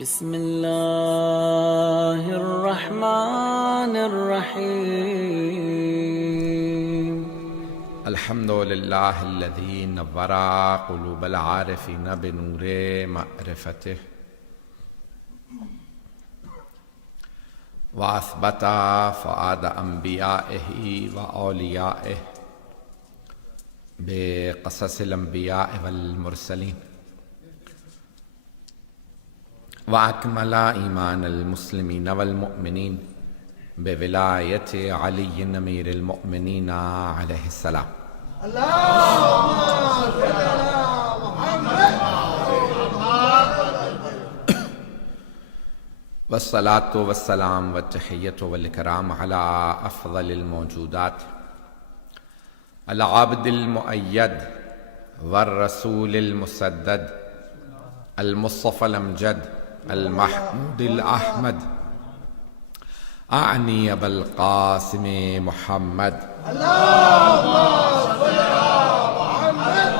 بسم اللہ الرحمن الرحیم الحمد للہ الذی نور قلوب العارفین بنور معرفتہ واثبت فؤاد انبیائہ واولیائہ بقصص الانبیاء والمرسلین وأكمل إيمان المسلمين والمؤمنين بولاية علي أمير المؤمنين عليه السلام. اللهم صل على محمد. والصلاة والسلام والتحية والإكرام على أفضل الموجودات العبد المؤيد والرسول المسدد المصطفى الأمجد المحمود الأحمد أعني أبا القاسم محمد. اللهم صل على محمد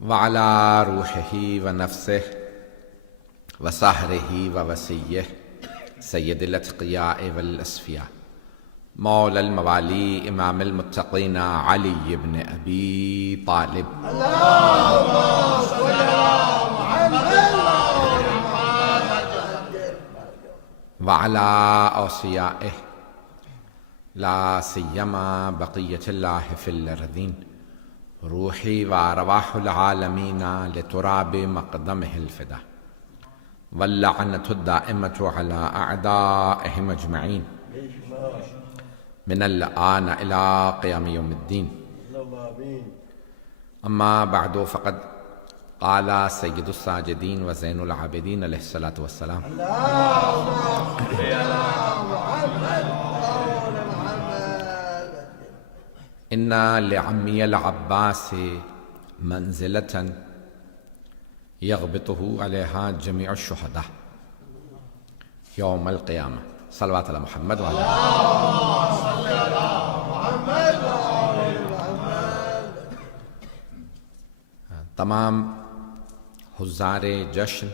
وعلى روحه ونفسه وسهره ووسيه سيد الأتقياء والأصفياء مولى الموالي امام المتقين علي بن ابي طالب. اللهم صل على محمد وعلى اوصيائه لا سيما بقية الله في الارضين روحي وارواح العالمين لتراب مقدمه الفدا واللعنة الدائمة على اعدائهم اجمعين من الآن إلى قيام يوم الدين. أما بعد فقد قال سيد الساجدين وزين العابدين عليه الصلاة والسلام إن لعمي العباس منزلة يغبطه عليها جميع الشهداء يوم القيامة. صلوات على محمد وعلى تمام حضار جشن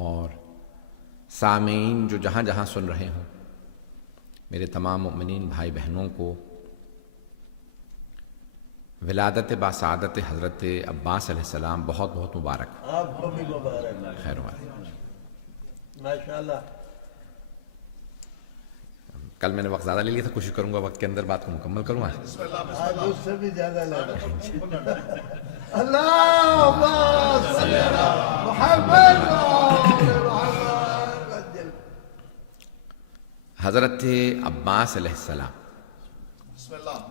اور سامعین جو جہاں جہاں سن رہے ہوں، میرے تمام مؤمنین بھائی بہنوں کو ولادت باسعادت حضرت عباس علیہ السلام بہت بہت مبارک. آپ کو بھی مبارک. خیر والے ماشاءاللہ. کل میں نے وقت زیادہ لے لیا تھا، کوشش کروں گا وقت کے اندر بات کو مکمل کروں. آج اس سے بھی زیادہ لگا. اللہم صل علی محمد. حضرت عباس علیہ السلام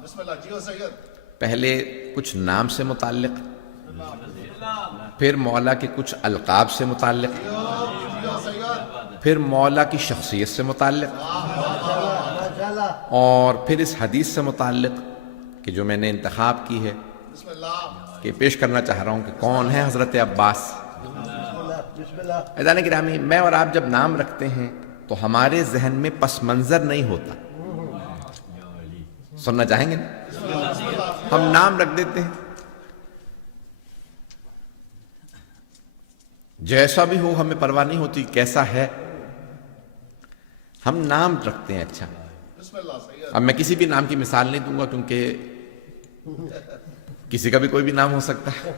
بسم اللہ جیو سید. پہلے کچھ نام سے متعلق، پھر مولا کے کچھ القاب سے متعلق، پھر مولا کی شخصیت سے متعلق، اور پھر اس حدیث سے متعلق کہ جو میں نے انتخاب کی ہے کہ پیش کرنا چاہ رہا ہوں کہ کون ہے حضرت عباس. عزیزان گرامی، میں اور آپ جب نام رکھتے ہیں تو ہمارے ذہن میں پس منظر نہیں ہوتا. سننا چاہیں گے نا؟ ہم نام رکھ دیتے ہیں، جیسا بھی ہو ہمیں پرواہ نہیں ہوتی کیسا ہے، ہم نام رکھتے ہیں. اچھا، اب میں کسی بھی نام کی مثال نہیں دوں گا کیونکہ کسی کا بھی کوئی بھی نام ہو سکتا ہے.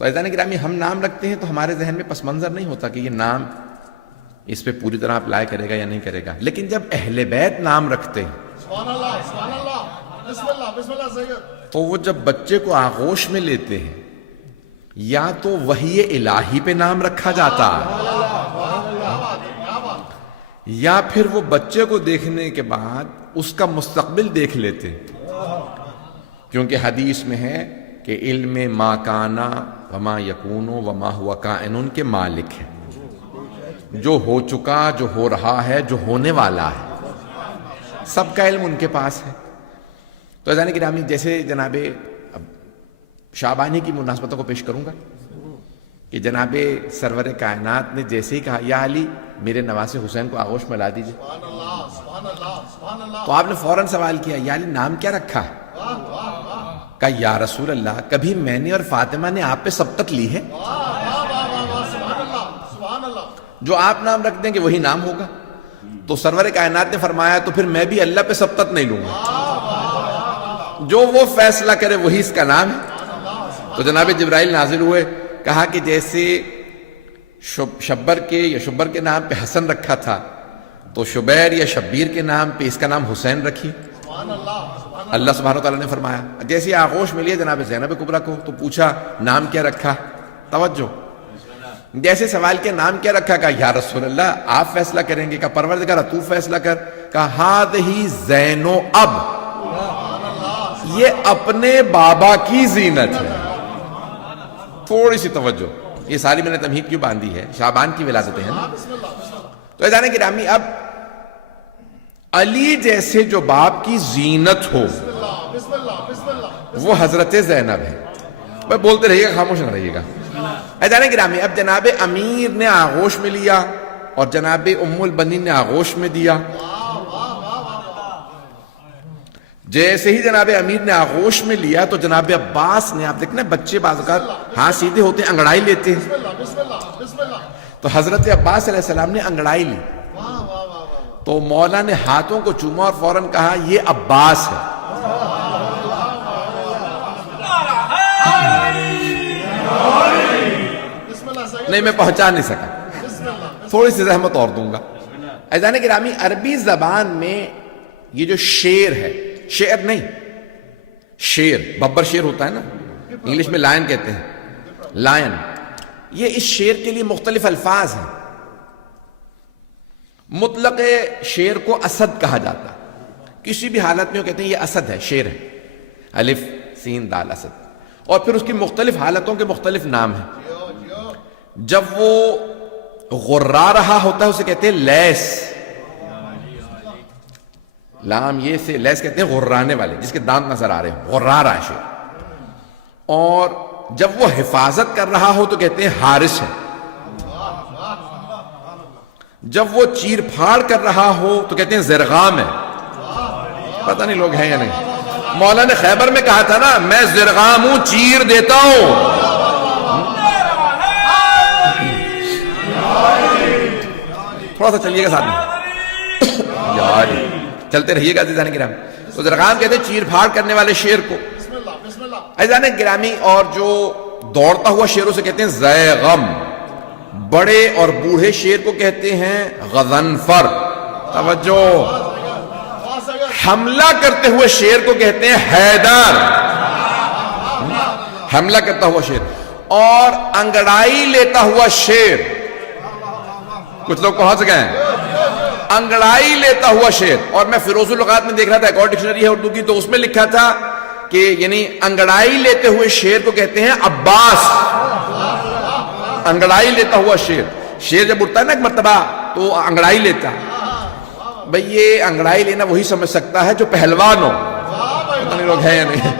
تو عزیزان گرامی، ہم نام رکھتے ہیں تو ہمارے ذہن میں پس منظر نہیں ہوتا کہ یہ نام اس پہ پوری طرح اپلائی کرے گا یا نہیں کرے گا. لیکن جب اہل بیت نام رکھتے ہیں تو وہ جب بچے کو آغوش میں لیتے ہیں یا تو وحی الہی پہ نام رکھا جاتا ہے، یا پھر وہ بچے کو دیکھنے کے بعد اس کا مستقبل دیکھ لیتے ہیں. کیونکہ حدیث میں ہے کہ علم ما کانا وما یکون وما ہوا کائن کے مالک ہے. جو ہو چکا، جو ہو رہا ہے، جو ہونے والا ہے، سب کا علم ان کے پاس ہے. تو عزیزان گرامی، جیسے جناب شعبانی کی مناسبتوں کو پیش کروں گا کہ جناب سرور کائنات نے جیسے ہی کہا یا علی میرے نواسے حسین کو آغوش میں لا دیجئے، تو آپ نے فوراً سوال کیا یا علی نام کیا رکھا ہے؟ کہا یا رسول اللہ کبھی میں نے اور فاطمہ نے آپ پہ سبقت لی ہے؟ جو آپ نام رکھ دیں گے وہی نام ہوگا. تو سرور کائنات نے فرمایا تو پھر میں بھی اللہ پہ سبقت نہیں لوں گا، جو وہ فیصلہ کرے وہی اس کا نام ہے. تو جناب جبرائیل نازل ہوئے، کہا کہ جیسے شبر کے نام پہ حسن رکھا تھا تو شبیر یا شبیر کے نام پہ اس کا نام حسین رکھی. اللہ سبحانہ وتعالیٰ نے فرمایا جیسے آغوش ملی جناب زینب کبریٰ کو تو پوچھا نام کیا رکھا؟ توجہ، جیسے سوال کیا نام کیا رکھا؟ کہا یا رسول اللہ آپ فیصلہ کریں گے. کہا پروردگار تو فیصلہ کر. کہا ہادہی زینو اب، یہ اپنے بابا کی زینت ہے. تھوڑی سی توجہ، یہ ساری میں نے تمہید کیوں باندھی ہے؟ شعبان کی ولادتیں ہیں نا. تو ایزان گرامی اب علی جیسے جو باپ کی زینت ہو وہ حضرت زینب ہے. بھائی بولتے رہیے گا، خاموش نہ رہیے گا. ایزان گرامی اب جناب امیر نے آغوش میں لیا اور جناب ام البنین نے آغوش میں دیا. جیسے ہی جناب امیر نے آغوش میں لیا تو جناب عباس نے، آپ دیکھنا بچے بعض اوقات ہاتھ سیدھے ہوتے ہیں انگڑائی لیتے ہیں، تو حضرت عباس علیہ السلام نے انگڑائی لی تو مولا نے ہاتھوں کو چوما اور فوراً کہا یہ عباس ہے. نہیں میں پہنچا نہیں سکا، تھوڑی سی زحمت اور دوں گا. عزیزان گرامی عربی زبان میں یہ جو شیر ہے، شعر نہیں، شیر ببر شیر ہوتا ہے نا، انگلش میں لائن کہتے ہیں، لائن. یہ اس شیر کے لیے مختلف الفاظ ہیں. مطلق شیر کو اسد کہا جاتا، کسی بھی حالت میں وہ کہتے ہیں یہ اسد ہے، شیر ہے، الف سین دال اسد. اور پھر اس کی مختلف حالتوں کے مختلف نام ہیں. جب وہ غرا رہا ہوتا ہے اسے کہتے ہیں لیس، لام یہ سے لیس کہتے ہیں غرانے والے، جس کے دانت نظر آ رہے ہیں، غرا رہا ہے شیر. اور جب وہ حفاظت کر رہا ہو تو کہتے ہیں حارس ہے. جب وہ چیر پھاڑ کر رہا ہو تو کہتے ہیں زرغام ہے. پتہ نہیں لوگ ہیں یا نہیں. مولا نے خیبر میں کہا تھا نا میں زرغام ہوں، چیر دیتا ہوں. تھوڑا سا چلیے گا ساتھ میں یار، چلتے رہیے گا عزیزان گرامی. تو زرغام کہتے ہیں چیر پھاڑ کرنے والے شیر کو. عزیزان گرامی اور جو دوڑتا ہوا شیروں سے کہتے ہیں زیغم. بڑے اور بوڑھے شیر کو کہتے ہیں غضنفر. توجہ، حملہ کرتے ہوئے شیر کو کہتے ہیں حیدر، حملہ کرتا ہوا شیر. اور انگڑائی لیتا ہوا شیر، کچھ لوگ پہنچ گئے ہیں، انگڑائی لیتا ہوا شیر. اور میں فیروز اللغات میں دیکھ رہا تھا، ایک اور ڈکشنری ہے اردو کی، تو اس میں لکھا تھا کہ یعنی انگڑائی لیتے ہوئے شیر کو کہتے ہیں عباس. انگڑائی لیتا ہوا شیر، شیر جب اٹھتا ہے نا ایک مرتبہ تو انگڑائی لیتا. بھئی یہ انگڑائی لینا وہی سمجھ سکتا ہے جو پہلوان ہو، پتہ نہیں لوگ ہیں یا نہیں.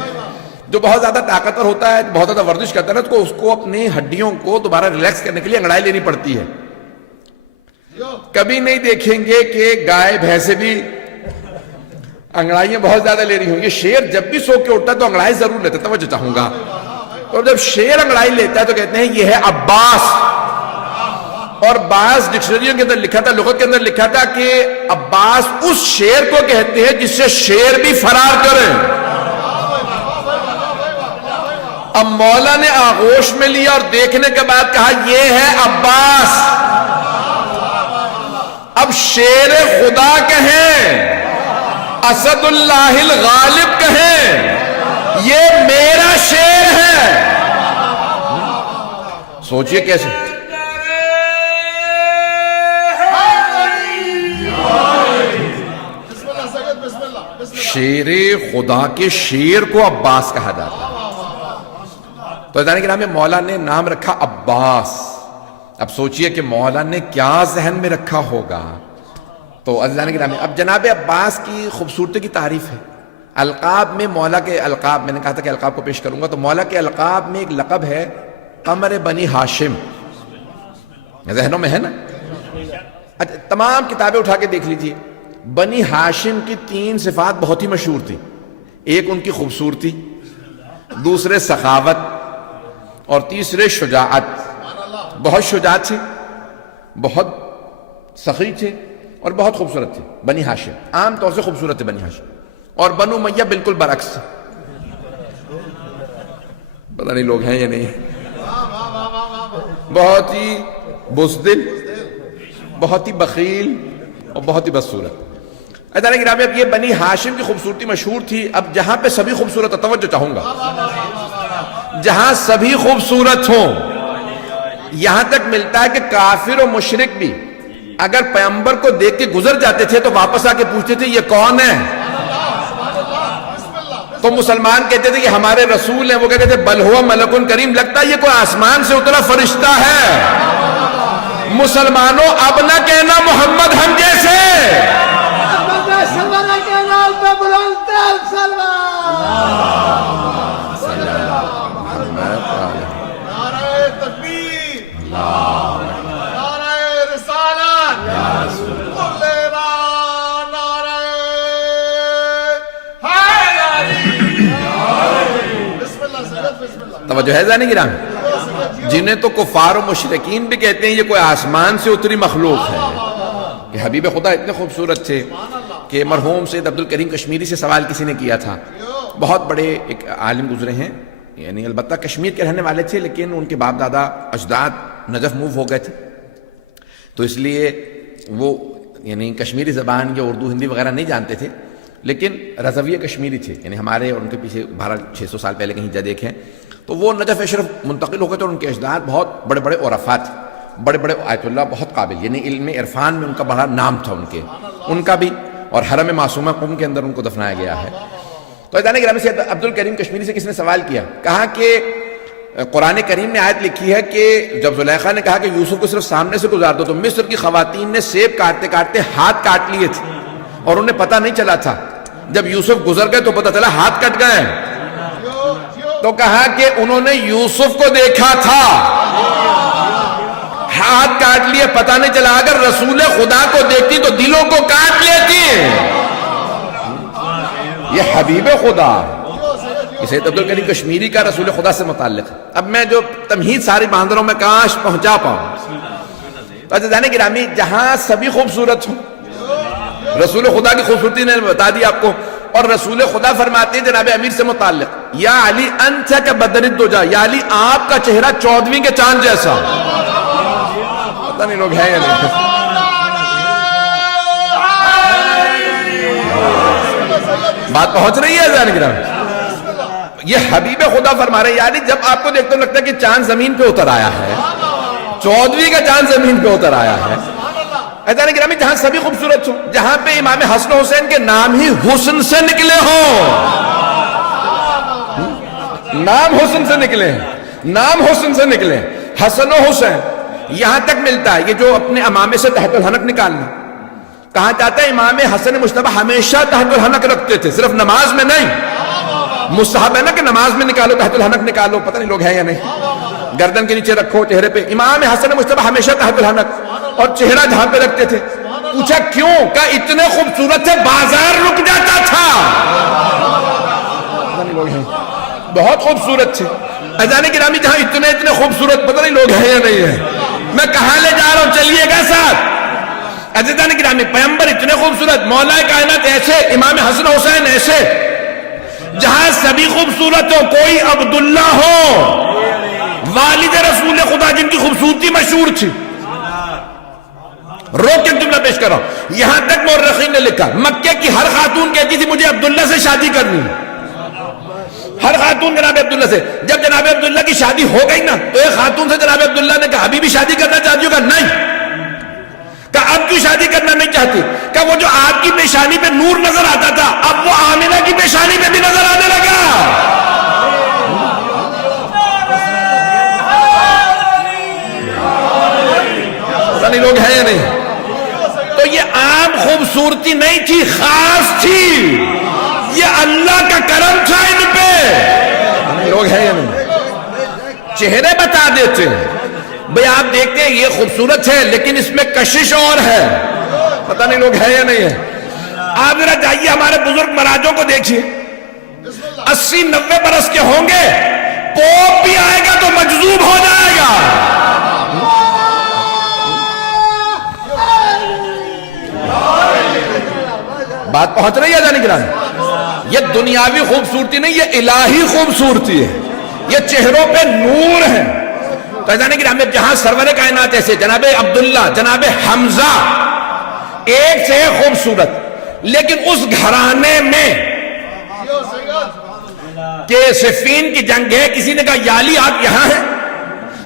جو بہت زیادہ طاقتور ہوتا ہے، بہت زیادہ ورزش کرتا ہے نا، تو اس کو اپنی ہڈیوں کو دوبارہ ریلیکس کرنے کے لیے انگڑائی لینی پڑتی ہے. کبھی نہیں دیکھیں گے کہ گائے بھینسیں بھی انگڑائیاں بہت زیادہ لے رہی ہوں گی. شیر جب بھی سو کے اٹھتا ہے تو انگڑائی ضرور لیتا ہے. توجہ چاہوں گا. اور جب شیر انگڑائی لیتا ہے تو کہتے ہیں یہ ہے عباس. اور بعض ڈکشنریوں کے اندر لکھا تھا، لغت کے اندر لکھا تھا کہ عباس اس شیر کو کہتے ہیں جس سے شیر بھی فرار کرے. اب مولا نے آغوش میں لیا اور دیکھنے کے بعد کہا یہ ہے عباس. اب شیر خدا کہیں، اسد اللہ الغالب کہیں، یہ میرا شیر ہے. سوچئے کیسے. شیر خدا کے شیر کو عباس کہا جاتا ہے. تو عزیزان گرامی مولا نے نام رکھا عباس. اب سوچئے کہ مولا نے کیا ذہن میں رکھا ہوگا. تو عزیزان گرامی اب جناب عباس کی خوبصورتی کی تعریف ہے. القاب میں مولا کے القاب، میں نے کہا تھا کہ القاب کو پیش کروں گا، تو مولا کے القاب میں ایک لقب ہے قمر بنی ہاشم. ذہنوں میں ہے نا. تمام کتابیں اٹھا کے دیکھ لیجئے. بنی ہاشم کی 3 صفات بہت ہی مشہور تھی. ایک ان کی خوبصورتی، دوسرے سخاوت، اور تیسرے شجاعت. بہت شجاع تھے، بہت سخی تھے، اور بہت خوبصورت تھے. بنی ہاشم عام طور سے خوبصورت تھے بنی ہاشم، اور بنو امیہ بالکل برعکس. پتہ نہیں لوگ ہیں یا نہیں ہیں. بہت ہی بزدل، بہت ہی بخیل، اور بہت ہی بدصورت. ادارے گرامی، اب یہ بنی ہاشم کی خوبصورتی مشہور تھی. اب جہاں پہ سبھی خوبصورت، توجہ چاہوں گا، جہاں سبھی خوبصورت ہوں، یہاں تک ملتا ہے کہ کافر و مشرک بھی اگر پیغمبر کو دیکھ کے گزر جاتے تھے تو واپس آ کے پوچھتے تھے یہ کون ہے؟ تو مسلمان کہتے تھے کہ ہمارے رسول ہیں. وہ کہتے تھے بل ہوا ملک کریم، لگتا ہے یہ کوئی آسمان سے اترا فرشتہ ہے. مسلمانوں اب نہ کہنا محمد ہم جیسے. توجہ ہے زانی گرامی، جنہیں تو کفار و مشرکین بھی کہتے ہیں یہ کوئی آسمان سے اتری مخلوق ہے. کہ حبیب خدا اتنے خوبصورت تھے کہ مرحوم سید عبد الکریم کشمیری سے سوال کسی نے کیا تھا. بہت بڑے ایک عالم گزرے ہیں، یعنی البتہ کشمیر کے رہنے والے تھے، لیکن ان کے باپ دادا اجداد نجف موو ہو گئے تھے، تو اس لیے وہ یعنی کشمیری زبان یا اردو ہندی وغیرہ نہیں جانتے تھے، لیکن رضویہ کشمیری تھے. یعنی ہمارے اور ان کے پیچھے 1200-600 سال پہلے کہیں جا دیکھیں تو وہ نجف اشرف منتقل ہو گئے تھے، اور ان کے اجداد بہت بڑے بڑے عرفاء تھے، بڑے بڑے آیت اللہ، بہت قابل، یعنی علم عرفان میں ان کا بڑا نام تھا ان کا بھی. اور حرم معصومہ قم کے اندر ان کو دفنایا گیا ہے. تو ادانے گرامی سے عبد الکریم کشمیری سے کس نے سوال کیا، کہا کہ قرآن کریم نے آیت لکھی ہے کہ جب زلیخا نے کہا کہ یوسف کو صرف سامنے سے گزار دو تو مصر کی خواتین نے سیب کاٹتے کاٹتے ہاتھ کاٹ لیے تھے اور انہیں پتہ نہیں چلا تھا. جب یوسف گزر گئے تو پتہ چلا ہاتھ کٹ گئے. تو کہا کہ انہوں نے یوسف کو دیکھا تھا، ہاتھ کاٹ لیے، پتہ نہیں چلا. اگر رسول خدا کو دیکھتی تو دلوں کو کاٹ لیتی. یہ حبیب خدا سید عبد الکریم کشمیری کا رسول خدا سے متعلق. اب میں جو تمہید ساری باندروں میں کاش پہنچا پاؤں. عزیزان گرامی، جہاں سبھی خوبصورت ہوں، رسول خدا کی خوبصورتی نے بتا دی آپ کو. اور رسول خدا فرماتے ہیں جناب امیر سے متعلق، یا علی انت کا بدر الدجا، یا علی آپ کا چہرہ 14ویں کے چاند جیسا. پتہ نہیں لوگ ہیں یا نہیں. بات پہنچ رہی ہے عزیزان گرامی. یہ حبیب خدا فرما رہے ہیں، یعنی جب آپ کو دیکھتے لگتا ہے کہ چاند زمین پہ اتر آیا ہے، 14ویں کا چاند زمین پہ اتر آیا ہے. عزیزان گرامی، جہاں سبھی خوبصورت ہوں، جہاں پہ امام حسن و حسین کے نام ہی حسن سے نکلے ہوں، نام حسن سے نکلے ہیں، نام حسن سے نکلے ہیں، حسن و حسین. یہاں تک ملتا ہے یہ جو اپنے امامے سے تحت الحنک نکالنا. کہا جاتا ہے امام حسن مجتبی ہمیشہ تحت الحنک رکھتے تھے، صرف نماز میں نہیں. مستحب ہے نا کہ نماز میں نکالو، تحت الحنک نکالو. پتہ نہیں لوگ ہیں یا نہیں. گردن کے نیچے رکھو، چہرے پہ. امام حسن مجتبی ہمیشہ تحت الحنک، اور چہرہ جہاں پہ رکھتے تھے. پوچھا کیوں؟ کہا اتنے خوبصورت سے بازار رک جاتا تھا. پتہ نہیں لوگ ہیں، بہت خوبصورت تھے. اذان گرامی، جہاں اتنے خوبصورت، پتہ نہیں لوگ ہیں یا نہیں ہیں. میں کہاں لے جا رہا ہوں، چلیے گا ساتھ. عزیزان گرامی، پیغمبر اتنے خوبصورت، مولا کائنات ایسے، امام حسن حسین ایسے. جہاں سبھی خوبصورت ہو، کوئی عبداللہ ہو، والد رسول خدا جن کی خوبصورتی مشہور تھی. روک کے جملہ پیش کر رہا ہوں. یہاں تک مورخین نے لکھا مکے کی ہر خاتون کہتی تھی مجھے عبداللہ سے شادی کرنی. ہر خاتون جناب عبداللہ سے. جب جناب عبداللہ کی شادی ہو گئی نا تو ایک خاتون سے جناب عبداللہ نے کہا ابھی بھی شادی کرنا چاہتی ہو؟ کہا نہیں. کہا اب کیوں شادی کرنا نہیں چاہتی؟ کہا وہ جو آپ کی پیشانی پہ نور نظر آتا تھا اب وہ آمنہ کی پیشانی پہ بھی نظر آنے لگا. پتہ نہیں لوگ ہیں یا نہیں. تو یہ عام خوبصورتی نہیں تھی، خاص تھی. یہ اللہ کا کرم تھا ان پہ. لوگ ہیں یا نہیں. چہرے بتا دیتے ہیں بھئی آپ دیکھتے ہیں یہ خوبصورت ہے لیکن اس میں کشش اور ہے. پتہ نہیں لوگ ہیں یا نہیں ہے. آپ ذرا جائیے ہمارے بزرگ مراجوں کو دیکھیے، 80-90 برس کے ہوں گے، پوپ بھی آئے گا تو مجذوب ہو جائے گا۔ بات پہنچ رہی ہے جانی گرامی؟ یہ دنیاوی خوبصورتی نہیں، یہ الہی خوبصورتی ہے، یہ چہروں پہ نور ہے۔ تو جانی گرامی جہاں سرور کائنات ایسے جناب عبداللہ، جناب حمزہ ایک سے خوبصورت، لیکن اس گھرانے میں کہ صفین کی جنگ ہے، کسی نے کہا یا علی آپ یہاں ہیں،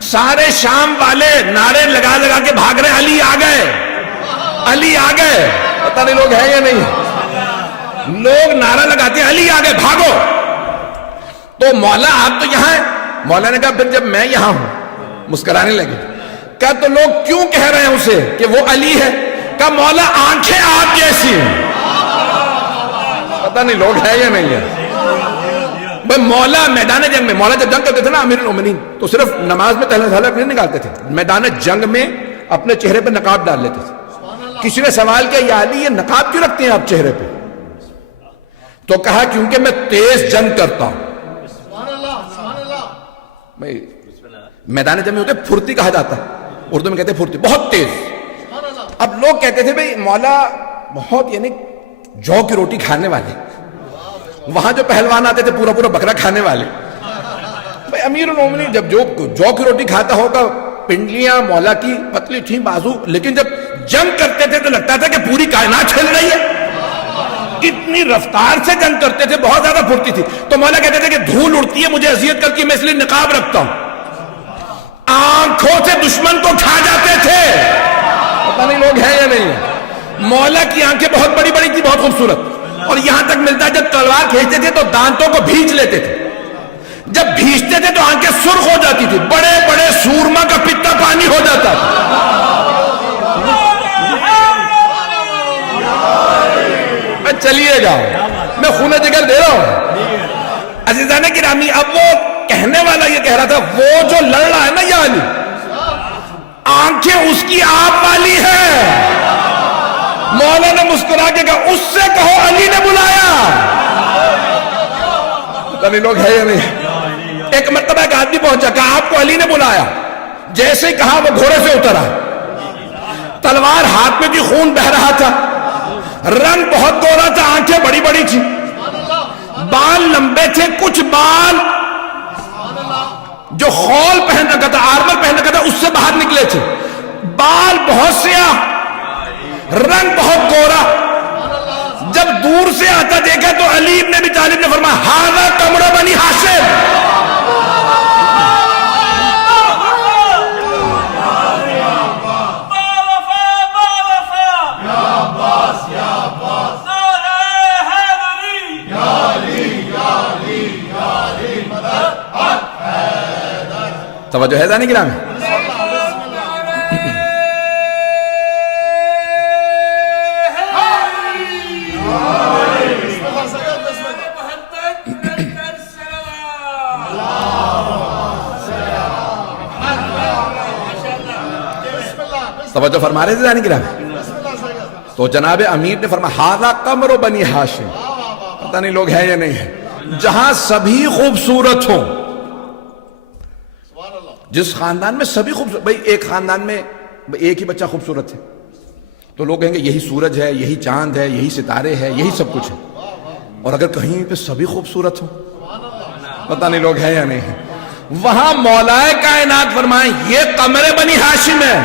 سارے شام والے نعرے لگا لگا کے بھاگ رہے، علی آ گئے، علی آ گئے۔ پتہ نہیں لوگ ہیں یا نہیں ہیں، لوگ نعرہ لگاتے ہیں علی آ گئے بھاگو۔ تو مولا آپ تو یہاں ہیں۔ مولا نے کہا پھر جب میں یہاں ہوں، مسکرانے لگے، کہا تو لوگ کیوں کہہ رہے ہیں اسے کہ وہ علی ہے؟ کہا مولا آنکھیں آپ جیسی ہیں۔ پتہ نہیں لوگ ہیں یا نہیں ہیں۔ مولا میدان جنگ میں، مولا جب جنگ کرتے تھے نا امیر المومنین، تو صرف نماز میں تہلک نہیں نکالتے تھے، میدان جنگ میں اپنے چہرے پہ نقاب ڈال لیتے تھے۔ کسی نے سوال کیا یا علی یہ نقاب کیوں رکھتے ہیں آپ چہرے پہ؟ تو کہا کیونکہ میں تیز جنگ کرتا ہوں۔ میدان جنگ میں ہوتے پھرتی کہا جاتا ہے، اردو میں کہتے ہیں پھرتی، بہت تیز۔ اب لوگ کہتے تھے بھئی مولا بہت یعنی جو کی روٹی کھانے والے، وہاں جو پہلوان آتے تھے پورا پورا بکرا کھانے والے۔ بھئی امیر المومنین جب جو کی روٹی کھاتا ہوگا، پنڈلیاں مولا کی پتلی تھیں بازو، لیکن جب جنگ کرتے تھے تو لگتا تھا کہ پوری کائنات چل رہی ہے، اتنی رفتار سے جنگ کرتے تھے، بہت زیادہ پھرتی تھی۔ تو مولا کہتے تھے کہ دھول اڑتی ہے، مجھے اذیت کرتی ہے، میں اس لیے نقاب رکھتا ہوں۔ آنکھوں سے دشمن کو کھا جاتے تھے۔ پتہ نہیں لوگ ہیں یا نہیں ہیں۔ مولا کی آنکھیں بہت بڑی بڑی تھی، بہت خوبصورت، اور یہاں تک ملتا ہے جب تلوار کھینچتے تھے تو دانتوں کو بھینچ لیتے تھے، جب بھینچتے تھے تو آنکھیں سرخ ہو جاتی تھی، بڑے بڑے سورما کا پتا پانی ہو جاتا تھا۔ میں چلیے جاؤ، میں خون جگر دے رہا ہوں۔ عزیزان گرامی، اب وہ کہنے والا یہ کہہ رہا تھا وہ جو لڑ رہا ہے نا یا علی، آنکھیں اس کی آپ والی ہے۔ مولا نے مسکرا کے کہا اس سے کہو علی نے بلایا۔ پتہ نہیں لوگ ہے یا نہیں۔ ایک مرتبہ ایک آدمی پہنچا، کہا آپ کو علی نے بلایا۔ جیسے ہی کہا وہ گھوڑے سے اترا، تلوار ہاتھ میں بھی خون بہ رہا تھا، رنگ بہت گورا تھا، آنکھیں بڑی بڑی تھی، بال لمبے تھے، کچھ بال جو خول پہن رکھا تھا، آرمر پہن رکھا تھا، اس سے باہر نکلے تھے، بال بہت سیاہ، رنگ بہت گورا۔ جب دور سے آتا دیکھا تو علی ابن ابی طالب نے فرمایا ھذا قمر بنی ہاشم۔ توجہ ہے ذہنی گرامی؟ توجہ فرما رہے تھے ذہنی گرامی؟ تو جناب امیر نے فرمایا ھذا قمر بنی ہاشم۔ پتہ نہیں لوگ ہیں یا نہیں ہیں۔ جہاں سبھی خوبصورت ہوں، جس خاندان میں سبھی خوبصورت، بھئی ایک خاندان میں ایک ہی بچہ خوبصورت ہے تو لوگ کہیں گے یہی سورج ہے، یہی چاند ہے، یہی ستارے ہے، یہی سب کچھ ہے۔ اور اگر کہیں پہ سبھی خوبصورت ہوں، پتہ نہیں لوگ ہیں یا نہیں ہیں۔ وہاں مولا کائنات فرمائیں یہ قمر بنی ہاشم ہے،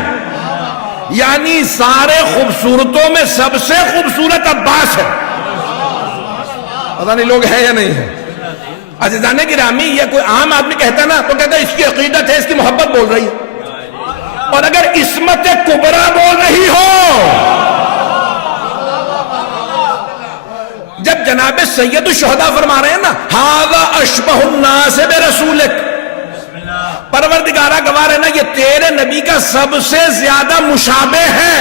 یعنی سارے خوبصورتوں میں سب سے خوبصورت عباس ہے۔ پتہ نہیں لوگ ہیں یا نہیں ہیں۔ عزیزان گرامی، یہ کوئی عام آدمی کہتا نا تو کہتا ہے اس کی عقیدت ہے، اس کی محبت بول رہی ہے۔ اور اگر عصمت کبریٰ بول رہی ہو، جب جناب سید الشہداء فرما رہے ہیں نا ھذا اشبہ الناس برسولک، پروردگارہ گواہ ہے نا یہ تیرے نبی کا سب سے زیادہ مشابہ ہے،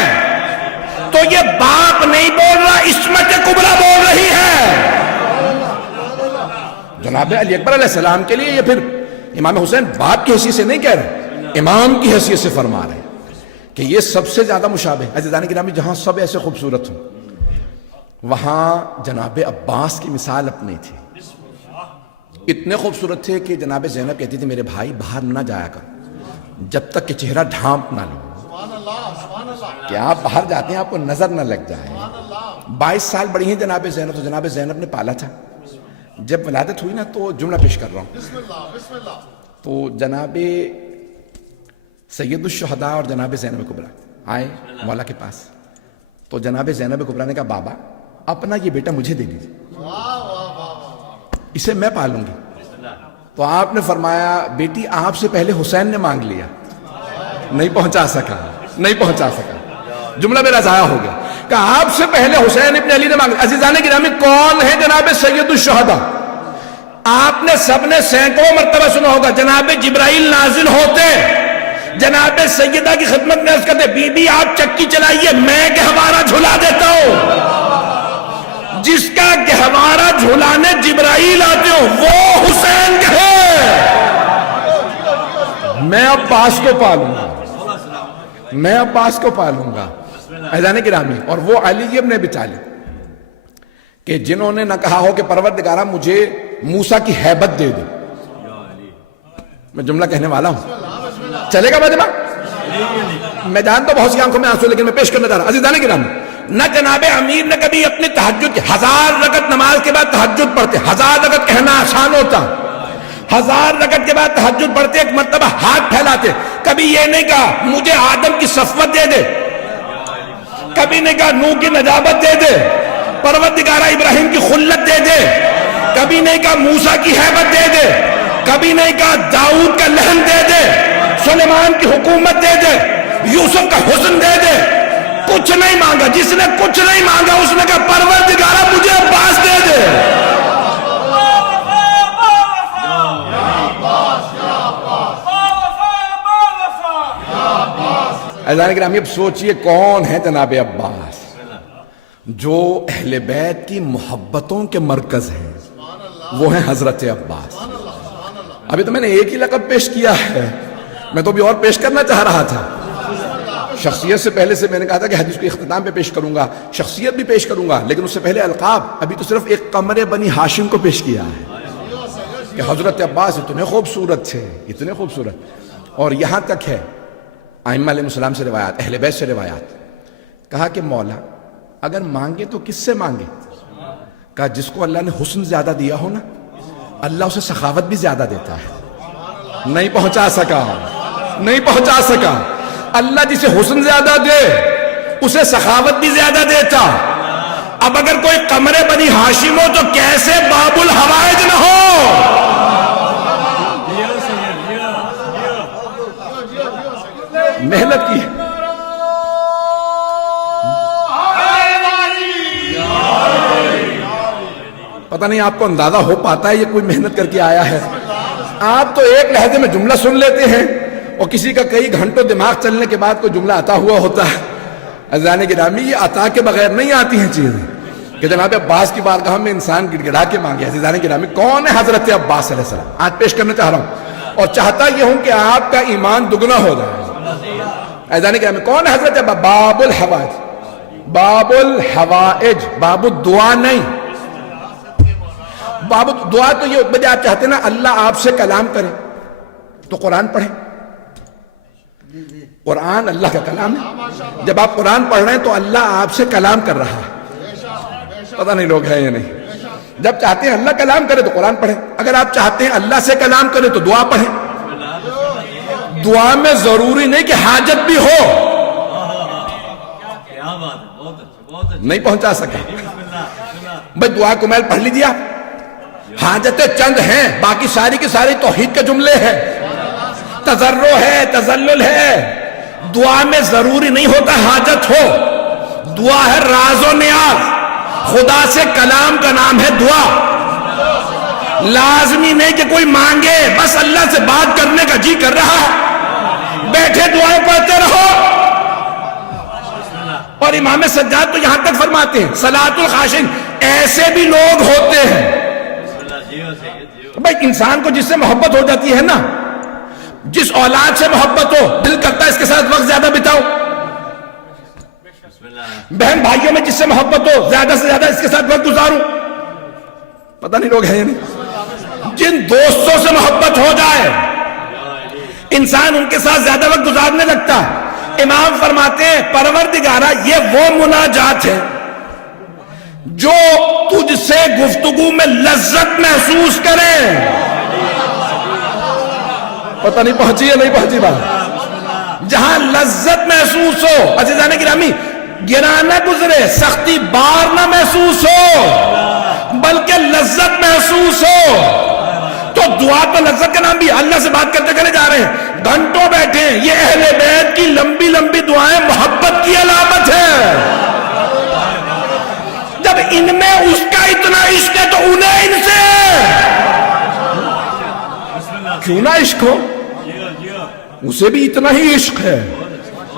تو یہ باپ نہیں بول رہا، عصمت کبریٰ بول رہی ہے۔ جناب علی اکبر علیہ السلام کے لیے یہ پھر امام حسین باپ کی حیثیت سے نہیں کہہ رہے، امام کی حیثیت سے فرما رہے ہیں کہ یہ سب سے زیادہ مشابہ ہے۔ عزیزان گرامی، جہاں سب ایسے خوبصورت ہوں، وہاں جناب عباس کی مثال اپنی تھی۔ اتنے خوبصورت تھے کہ جناب زینب کہتی تھی میرے بھائی باہر نہ جایا کر جب تک کہ چہرہ ڈھانپ نہ لو، کہ آپ باہر جاتے ہیں آپ کو نظر نہ لگ جائے۔ 22 سال بڑی ہیں جناب زینب، تو جناب زینب نے پالا تھا۔ جب ولادت ہوئی نا تو جملہ پیش کر رہا ہوں، تو جناب سید الشہداء اور جناب زینب کبریٰ آئے مولا کے پاس، تو جناب زینب کبریٰ نے کہا بابا اپنا یہ بیٹا مجھے دے دیجیے، اسے میں پالوں گی۔ تو آپ نے فرمایا بیٹی آپ سے پہلے حسین نے مانگ لیا، نہیں پہنچا سکا، نہیں پہنچا سکا، جملہ میرا ضائع ہو گیا کہ آپ سے پہلے حسین ابن علی نے مانگ لیا۔ عزیزان گرامی کون ہے جناب سید الشہداء؟ آپ نے سب نے سینکڑوں مرتبہ سنا ہوگا، جناب جبرائیل نازل ہوتے جناب سیدہ کی خدمت میں عرض کرتے بی بی آپ چکی چلائیے میں گہوارہ جھلا دیتا ہوں۔ جس کا گہوارہ جھلانے جبرائیل آتے ہو وہ حسین ہے، میں عباس کو پالوں گا، میں عباس کو پالوں گا۔ عزیزان گرامی اور وہ علی ابن ابی طالب کہ جنہوں نے نہ کہا ہو کہ پروردگارہ مجھے موسیٰ کی ہیبت دے دے، میں جملہ کہنے والا ہوں، چلے گا بات؟ میں جانتا ہوں بہت سی آنکھوں میں آنسو، لیکن میں پیش کرنا چاہ رہا ہوں۔ عزیزان گرامی نہ جناب امیر نے کبھی اپنی تہجد کی 1000 رکعت نماز کے بعد تہجد پڑھتے، 1000 رکعت کہنا آسان ہوتا، 1000 رکعت کے بعد تہجد پڑھتے، ایک مرتبہ ہاتھ پھیلاتے، کبھی یہ نہیں کہا مجھے آدم کی صفوت دے دے، کبھی نہیں کہا نوح کی نجابت دے دے، پروردگارہ ابراہیم کی خلت دے دے، کبھی نہیں کہا موسیٰ کی ہیبت دے دے، کبھی نہیں کہا داؤد کا لحن دے دے، سلیمان کی حکومت دے دے، یوسف کا حسن دے دے، کچھ نہیں مانگا۔ جس نے کچھ نہیں مانگا اس نے کہا پروردگارہ مجھے عباس دے دے۔ عزیزان گرامی اب سوچئے کون ہے جناب عباس جو اہل بیت کی محبتوں کے مرکز ہیں، وہ ہیں حضرت عباس۔ ابھی تو میں نے ایک ہی لقب پیش کیا ہے، میں تو بھی اور پیش کرنا چاہ رہا تھا۔ شخصیت سے پہلے سے میں نے کہا تھا کہ حدیث کے اختتام پہ پیش کروں گا، شخصیت بھی پیش کروں گا، لیکن اس سے پہلے القاب، ابھی تو صرف ایک قمر بنی ہاشم کو پیش کیا ہے کہ حضرت عباس اتنے خوبصورت تھے، اتنے خوبصورت۔ اور یہاں تک ہے ائمہ علیہ السلام سے روایات، اہل بیت سے روایات، کہا کہ مولا اگر مانگے تو کس سے مانگے؟ کہا جس کو اللہ نے حسن زیادہ دیا ہو نا، اللہ اسے سخاوت بھی زیادہ دیتا ہے۔ نہیں پہنچا سکا، نہیں پہنچا سکا۔ اللہ جسے حسن زیادہ دے اسے سخاوت بھی زیادہ دیتا۔ اب اگر کوئی قمر بنی ہاشم ہو تو کیسے باب الحوائج نہ ہو؟ محنت کی پتہ نہیں آپ کو اندازہ ہو پاتا ہے یہ کوئی محنت کر کے آیا ہے؟ آپ تو ایک لہجے میں جملہ سن لیتے ہیں اور کسی کا کئی گھنٹوں دماغ چلنے کے بعد کوئی جملہ عطا ہوا ہوتا ہے۔ عزیزان گرامی یہ عطا کے بغیر نہیں آتی ہیں چیزیں کہ جناب عباس کی بارگاہ میں انسان گڑ گڑا کے مانگے۔ عزیزان گرامی کون ہے حضرت عباس علیہ السلام؟ آج پیش کرنا چاہ رہا ہوں اور چاہتا یہ ہوں کہ آپ کا ایمان دگنا ہو جائے۔ عزیزان گرامی کون ہے حضرت عباس؟ باب الحوائج، باب الحوائج، باب الدعا نہیں، باب دعا تو یہ بجے آپ چاہتے ہیں نا اللہ آپ سے کلام کرے تو قرآن پڑھیں، قرآن اللہ کا کلام ہے۔ جب آپ قرآن پڑھ رہے ہیں تو اللہ آپ سے کلام کر رہا ہے، پتہ نہیں لوگ ہیں یا نہیں۔ جب چاہتے ہیں اللہ کلام کرے تو قرآن پڑھیں، اگر آپ چاہتے ہیں اللہ سے کلام کرے تو دعا پڑھیں۔ دعا میں ضروری نہیں کہ حاجت بھی ہو، نہیں پہنچا سکے بھائی دعا کو میل پڑھ لیجیے آپ، حاجتیں چند ہیں، باقی ساری کی ساری توحید کے جملے ہیں، تضرع ہے، تذلل ہے۔ دعا میں ضروری نہیں ہوتا حاجت ہو، دعا ہے راز و نیاز، خدا سے کلام کا نام ہے دعا۔ لازمی نہیں کہ کوئی مانگے، بس اللہ سے بات کرنے کا جی کر رہا ہے بیٹھے دعائیں پڑھتے رہو۔ اور امام سجاد تو یہاں تک فرماتے ہیں صلاۃ الخاشعین، ایسے بھی لوگ ہوتے ہیں بھائی انسان کو جس سے محبت ہو جاتی ہے نا، جس اولاد سے محبت ہو دل کرتا ہے اس کے ساتھ وقت زیادہ بتاؤ، بہن بھائیوں میں جس سے محبت ہو زیادہ سے زیادہ اس کے ساتھ وقت گزاروں، پتہ نہیں لوگ ہیں یا نہیں۔ جن دوستوں سے محبت ہو جائے انسان ان کے ساتھ زیادہ وقت گزارنے لگتا ہے۔ امام فرماتے ہیں پروردگارہ یہ وہ مناجات ہے جو تجھ سے گفتگو میں لذت محسوس کرے۔ پتہ نہیں پہنچی یا نہیں پہنچی بات؟ جہاں لذت محسوس ہو، عزیزان گرامی، گرا نہ گزرے، سختی بار نہ محسوس ہو بلکہ لذت محسوس ہو۔ تو دعا تو لذت کا نام بھی، اللہ سے بات کرتے کرے جا رہے ہیں، گھنٹوں بیٹھے ہیں، یہ اہل بیت کی لمبی لمبی دعائیں محبت کی علامت ہے۔ جب ان میں اس کا اتنا عشق ہے تو انہیں ان سے کیوں نہ عشق ہو؟ اسے بھی اتنا ہی عشق ہے،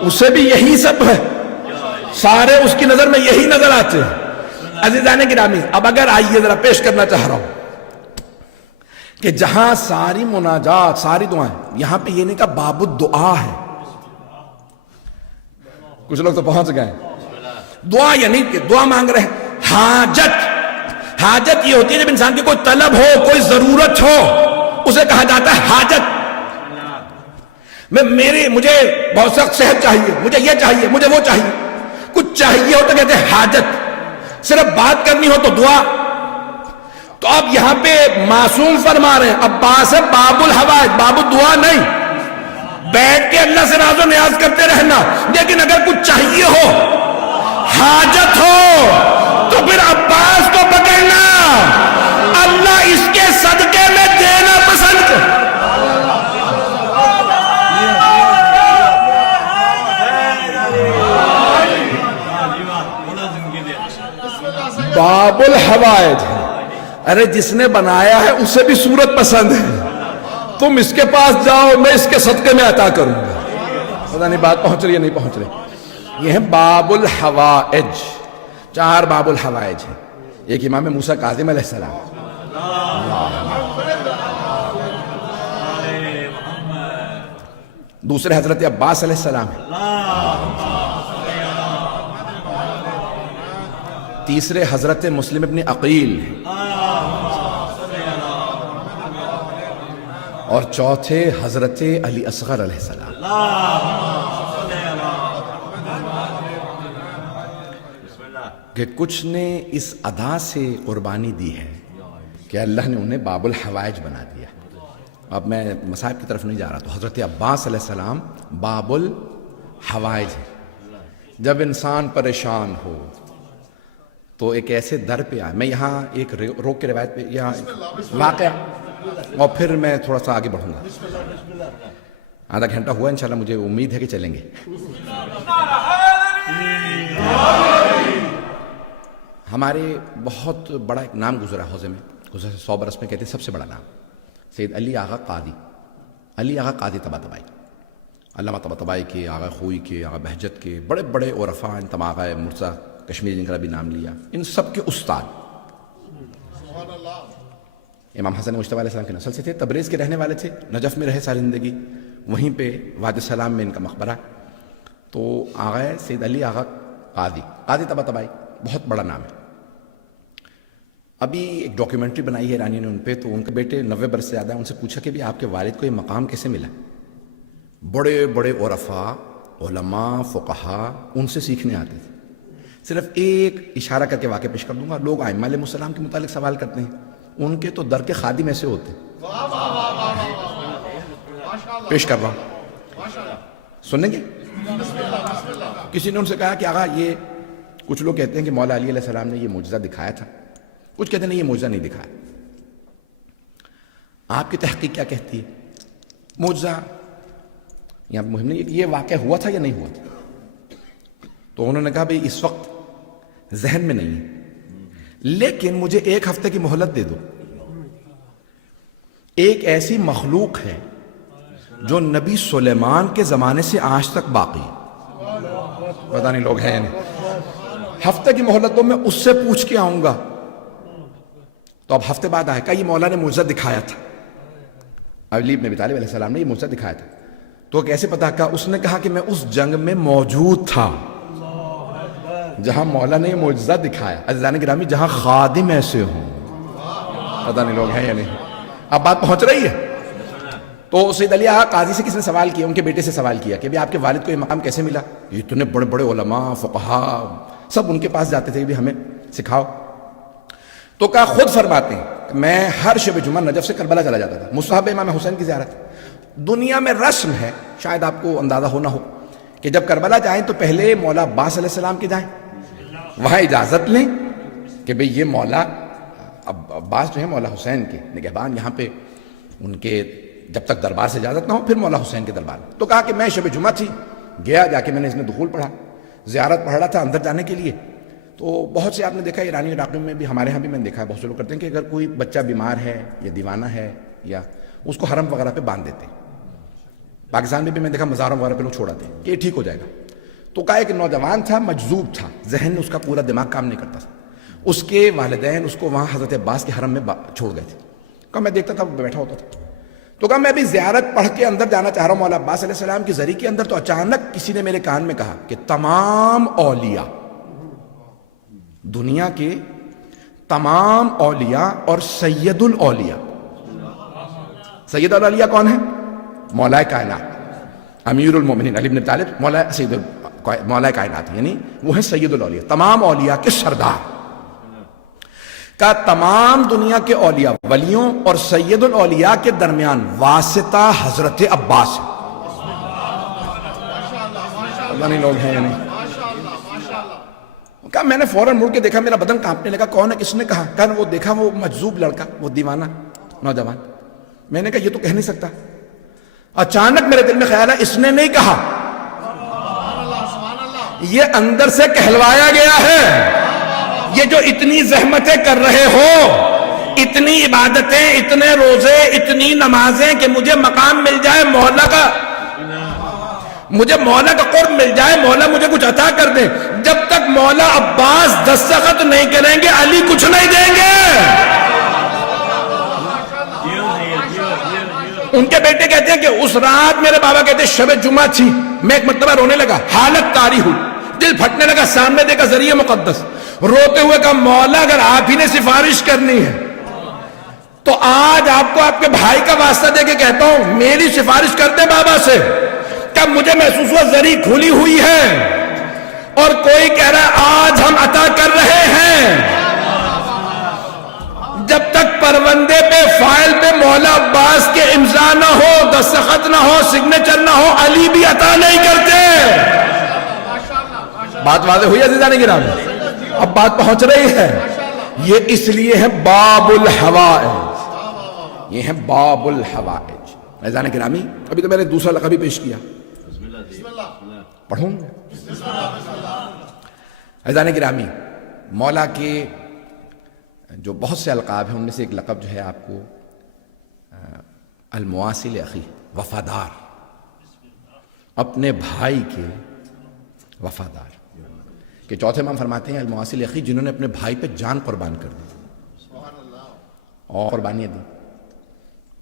اسے بھی یہی سب ہے، سارے اس کی نظر میں یہی نظر آتے ہیں۔ عزیزان گرامی، اب اگر آئیے ذرا پیش کرنا چاہ رہا ہوں کہ جہاں ساری مناجات، ساری دعائیں، یہاں پہ یہ نہیں کہا باب الدعا ہے، کچھ لوگ تو پہنچ گئے، دعا یعنی کہ دعا مانگ رہے ہیں۔ حاجت یہ ہوتی ہے جب انسان کی کوئی طلب ہو، کوئی ضرورت ہو، اسے کہا جاتا ہے حاجت۔ مجھے بہت سخت صحت چاہیے، مجھے یہ چاہیے، مجھے وہ چاہیے، کچھ چاہیے ہو تو کہتے ہیں حاجت، صرف بات کرنی ہو تو دعا۔ تو اب یہاں پہ معصوم فرما رہے ہیں، عباس ہے باب الحوائج، باب الدعا نہیں، بیٹھ کے اللہ سے راز و نیاز کرتے رہنا، لیکن اگر کچھ چاہیے ہو، حاجت ہو، تو پھر عباس کو پکڑنا، اللہ اس کے صدقے میں دینا پسند کر۔ باب الحوائج ہے، ارے جس نے بنایا ہے اسے بھی صورت پسند ہے، تم اس کے پاس جاؤ، میں اس کے صدقے میں عطا کروں گا۔ پتہ نہیں بات پہنچ رہی ہے نہیں پہنچ رہی؟ یہ ہے باب الحوائج، 4 باب الحوائج ہیں۔ ایک امام موسیٰ کاظم علیہ السلام، دوسرے حضرت عباس علیہ السلام ہے، تیسرے حضرت مسلم ابن عقیل ہے، اور چوتھے حضرت علی اصغر علیہ السلام۔ کہ کچھ نے اس ادا سے قربانی دی ہے کہ اللہ نے انہیں باب الحوائج بنا دیا۔ اب میں مصائب کی طرف نہیں جا رہا، تو حضرت عباس علیہ السلام باب الحوائج ہے۔ جب انسان پریشان ہو تو ایک ایسے در پہ آئے، میں یہاں ایک روک کے روایت پہ یہاں واقعہ، اور پھر میں تھوڑا سا آگے بڑھوں گا۔ آدھا گھنٹہ ہوا انشاءاللہ، مجھے امید ہے کہ چلیں گے۔ ہمارے بہت بڑا ایک نام گزرا حوزے میں، گزرا 100 برس میں، کہتے ہیں سب سے بڑا نام سید علی آغا قادی، علی آغا قادی طباطبائی، علامہ طباطبائی کے، آغا خوئی کے، آغا بہجت کے، بڑے بڑے عرفاء، ان تمام آغا مرزا کشمیر جن کا بھی نام لیا، ان سب کے استاد۔ امام حسن مجتبیٰ علیہ السلام کے نسل سے تھے، تبریز کے رہنے والے تھے، نجف میں رہے ساری زندگی، وہیں پہ وادی السلام میں ان کا مقبرہ۔ تو آغا سید علی آغا قادی، قادی طباطبائی، بہت بڑا نام ہے۔ ابھی ایک ڈاکیومنٹری بنائی ہے ایرانی نے ان پہ، تو ان کے بیٹے 90 برس سے زیادہ ہیں، ان سے پوچھا کہ بھی آپ کے والد کو یہ مقام کیسے ملا؟ بڑے بڑے عرفاء، علماء، فقہا ان سے سیکھنے آتے تھے۔ صرف ایک اشارہ کر کے واقعہ پیش کر دوں گا، لوگ ائمہ علیہ السلام کے متعلق سوال کرتے ہیں، ان کے تو در کے خادم ایسے ہوتے ہیں۔ پیش کر رہا ہوں، سنیں گے؟ کسی نے ان سے کہا کہ آقا یہ کچھ لوگ کہتے ہیں کہ مولا علی علیہ السلام نے یہ معجزہ دکھایا تھا، کچھ کہتے ہیں نہیں یہ معجزہ نہیں دکھایا، آپ کی تحقیق کیا کہتی ہے؟ معجزہ یہاں پہ مہم نہیں، یہ واقعہ ہوا تھا یا نہیں ہوا تھا؟ تو انہوں نے کہا بھئی اس وقت ذہن میں نہیں ہے، لیکن مجھے 1 ہفتے کی مہلت دے دو۔ ایک ایسی مخلوق ہے جو نبی سلیمان کے زمانے سے آج تک باقی ہے، پتہ نہیں لوگ ہیں یا نہیں، ہفتے کی مہلت دو، میں اس سے پوچھ کے آؤں گا۔ تو اب ہفتے بعد آئے، کہا یہ مولا نے معجزہ دکھایا تھا، علی بن ابی طالب علیہ السلام نے یہ معجزہ دکھایا تھا۔ تو کیسے پتا؟ کہا اس نے کہا کہ میں اس جنگ میں موجود تھا جہاں مولا نے یہ معجزہ دکھایا۔ عزیزان گرامی، جہاں خادم ایسے ہوں، پتہ نہیں لوگ ہیں یا نہیں، اب بات پہنچ رہی ہے؟ تو سید علی آغا قاضی سے کس نے سوال کیا؟ ان کے بیٹے سے سوال کیا کہ آپ کے والد کو یہ مقام کیسے ملا؟ یہ اتنے بڑے بڑے علماء فقہا سب ان کے پاس جاتے تھے بھی ہمیں سکھاؤ. تو کہا خود فرماتے ہیں کہ میں ہر شب جمعہ نجف سے کربلا چلا جاتا تھا، مصحف امام حسین کی زیارت. دنیا میں رسم ہے، شاید آپ کو اندازہ ہو نہ ہو، کہ جب کربلا جائیں تو پہلے مولا عباس علیہ السلام کے جائیں، وہاں اجازت لیں کہ بھئی یہ مولا عباس جو ہیں مولا حسین کے نگہبان، یہاں پہ ان کے جب تک دربار سے اجازت نہ ہو پھر مولا حسین کے دربار. تو کہا کہ میں شب جمعہ تھی، گیا، جا کے میں نے اس میں دخول پڑھا، زیارت پڑھ رہا تھا اندر جانے کے لیے. تو بہت سے آپ نے دیکھا ایرانی علاقے میں بھی، ہمارے ہاں بھی میں نے دیکھا ہے، بہت سے لوگ کرتے ہیں کہ اگر کوئی بچہ بیمار ہے یا دیوانہ ہے یا اس کو حرم وغیرہ پہ باندھ دیتے ہیں. پاکستان میں بھی میں نے دیکھا مزاروں وغیرہ پہ لوگ چھوڑاتے ہیں کہ یہ ٹھیک ہو جائے گا. تو کہا ایک نوجوان تھا، مجذوب تھا، ذہن میں اس کا پورا دماغ کام نہیں کرتا تھا. اس کے والدین اس کو وہاں حضرت عباس کے حرم میں چھوڑ گئے تھے. کہا میں دیکھتا تھا وہ بیٹھا ہوتا تھا. تو کہا میں ابھی زیارت پڑھ کے اندر جانا چاہ رہا ہوں مولا عباس علیہ السلام کی زری کے اندر، تو اچانک کسی نے میرے کان میں کہا کہ تمام اولیاء، دنیا کے تمام اولیاء اور سید الاولیاء. سید الاولیاء کون ہے؟ مولا کائنات امیر المومنین علی بن ابی طالب مولا کائنات، یعنی وہ ہے سید الاولیاء، تمام اولیاء کے سردار. کا تمام دنیا کے اولیاء ولیوں اور سید الاولیاء کے درمیان واسطہ حضرت عباس ہے. اللہ نہیں لوگ ہیں یعنی. کہا میں نے فوراً مڑ کے دیکھا، میرا بدن کانپنے لگا. کون ہے؟ کس نے کہا؟ کہا وہ دیکھا وہ مجذوب لڑکا، وہ دیوانہ نوجوان. میں نے کہا یہ تو کہہ نہیں سکتا. اچانک میرے دل میں خیال ہے اس نے نہیں کہا، یہ اندر سے کہلوایا گیا ہے. یہ جو اتنی زحمتیں کر رہے ہو، اتنی عبادتیں، اتنے روزے، اتنی نمازیں کہ مجھے مقام مل جائے مولا کا، مجھے مولا کا قرب مل جائے، مولا مجھے کچھ عطا کر دیں. جب تک مولا عباس دستخط نہیں کریں گے علی کچھ نہیں دیں گے. ان کے بیٹے کہتے ہیں کہ اس رات میرے بابا کہتے ہیں شب جمعہ تھی، میں ایک مرتبہ رونے لگا، حالت طاری ہوئی، دل پھٹنے لگا، سامنے دیکھا ذریعہ مقدس، روتے ہوئے کہا مولا اگر آپ ہی نے سفارش کرنی ہے تو آج آپ کو آپ کے بھائی کا واسطہ دے کے کہتا ہوں میری سفارش کر دیں بابا سے. کب مجھے محسوس ہوا ذری کھلی ہوئی ہے اور کوئی کہہ رہا ہے آج ہم عطا کر رہے ہیں. جب تک پروندے پہ فائل پہ مولا عباس کے امضا نہ ہو، دستخط نہ ہو، سگنیچر نہ ہو، علی بھی عطا نہیں کرتے. بات واضح ہوئی عزیزان گرامی؟ اب بات پہنچ رہی ہے. یہ اس لیے ہے باب الحوائج، یہ ہے باب الحوائج. عزیزان گرامی ابھی تو میں نے دوسرا لقب بھی پیش کیا، پڑھوں. عزیزان گرامی مولا کے جو بہت سے القاب ہیں ان میں سے ایک لقب جو ہے آپ کو المواصل اخی، وفادار، اپنے بھائی کے وفادار. کہ چوتھے امام فرماتے ہیں المواصل اخی، جنہوں نے اپنے بھائی پہ جان قربان کر دی اور قربانیاں دی.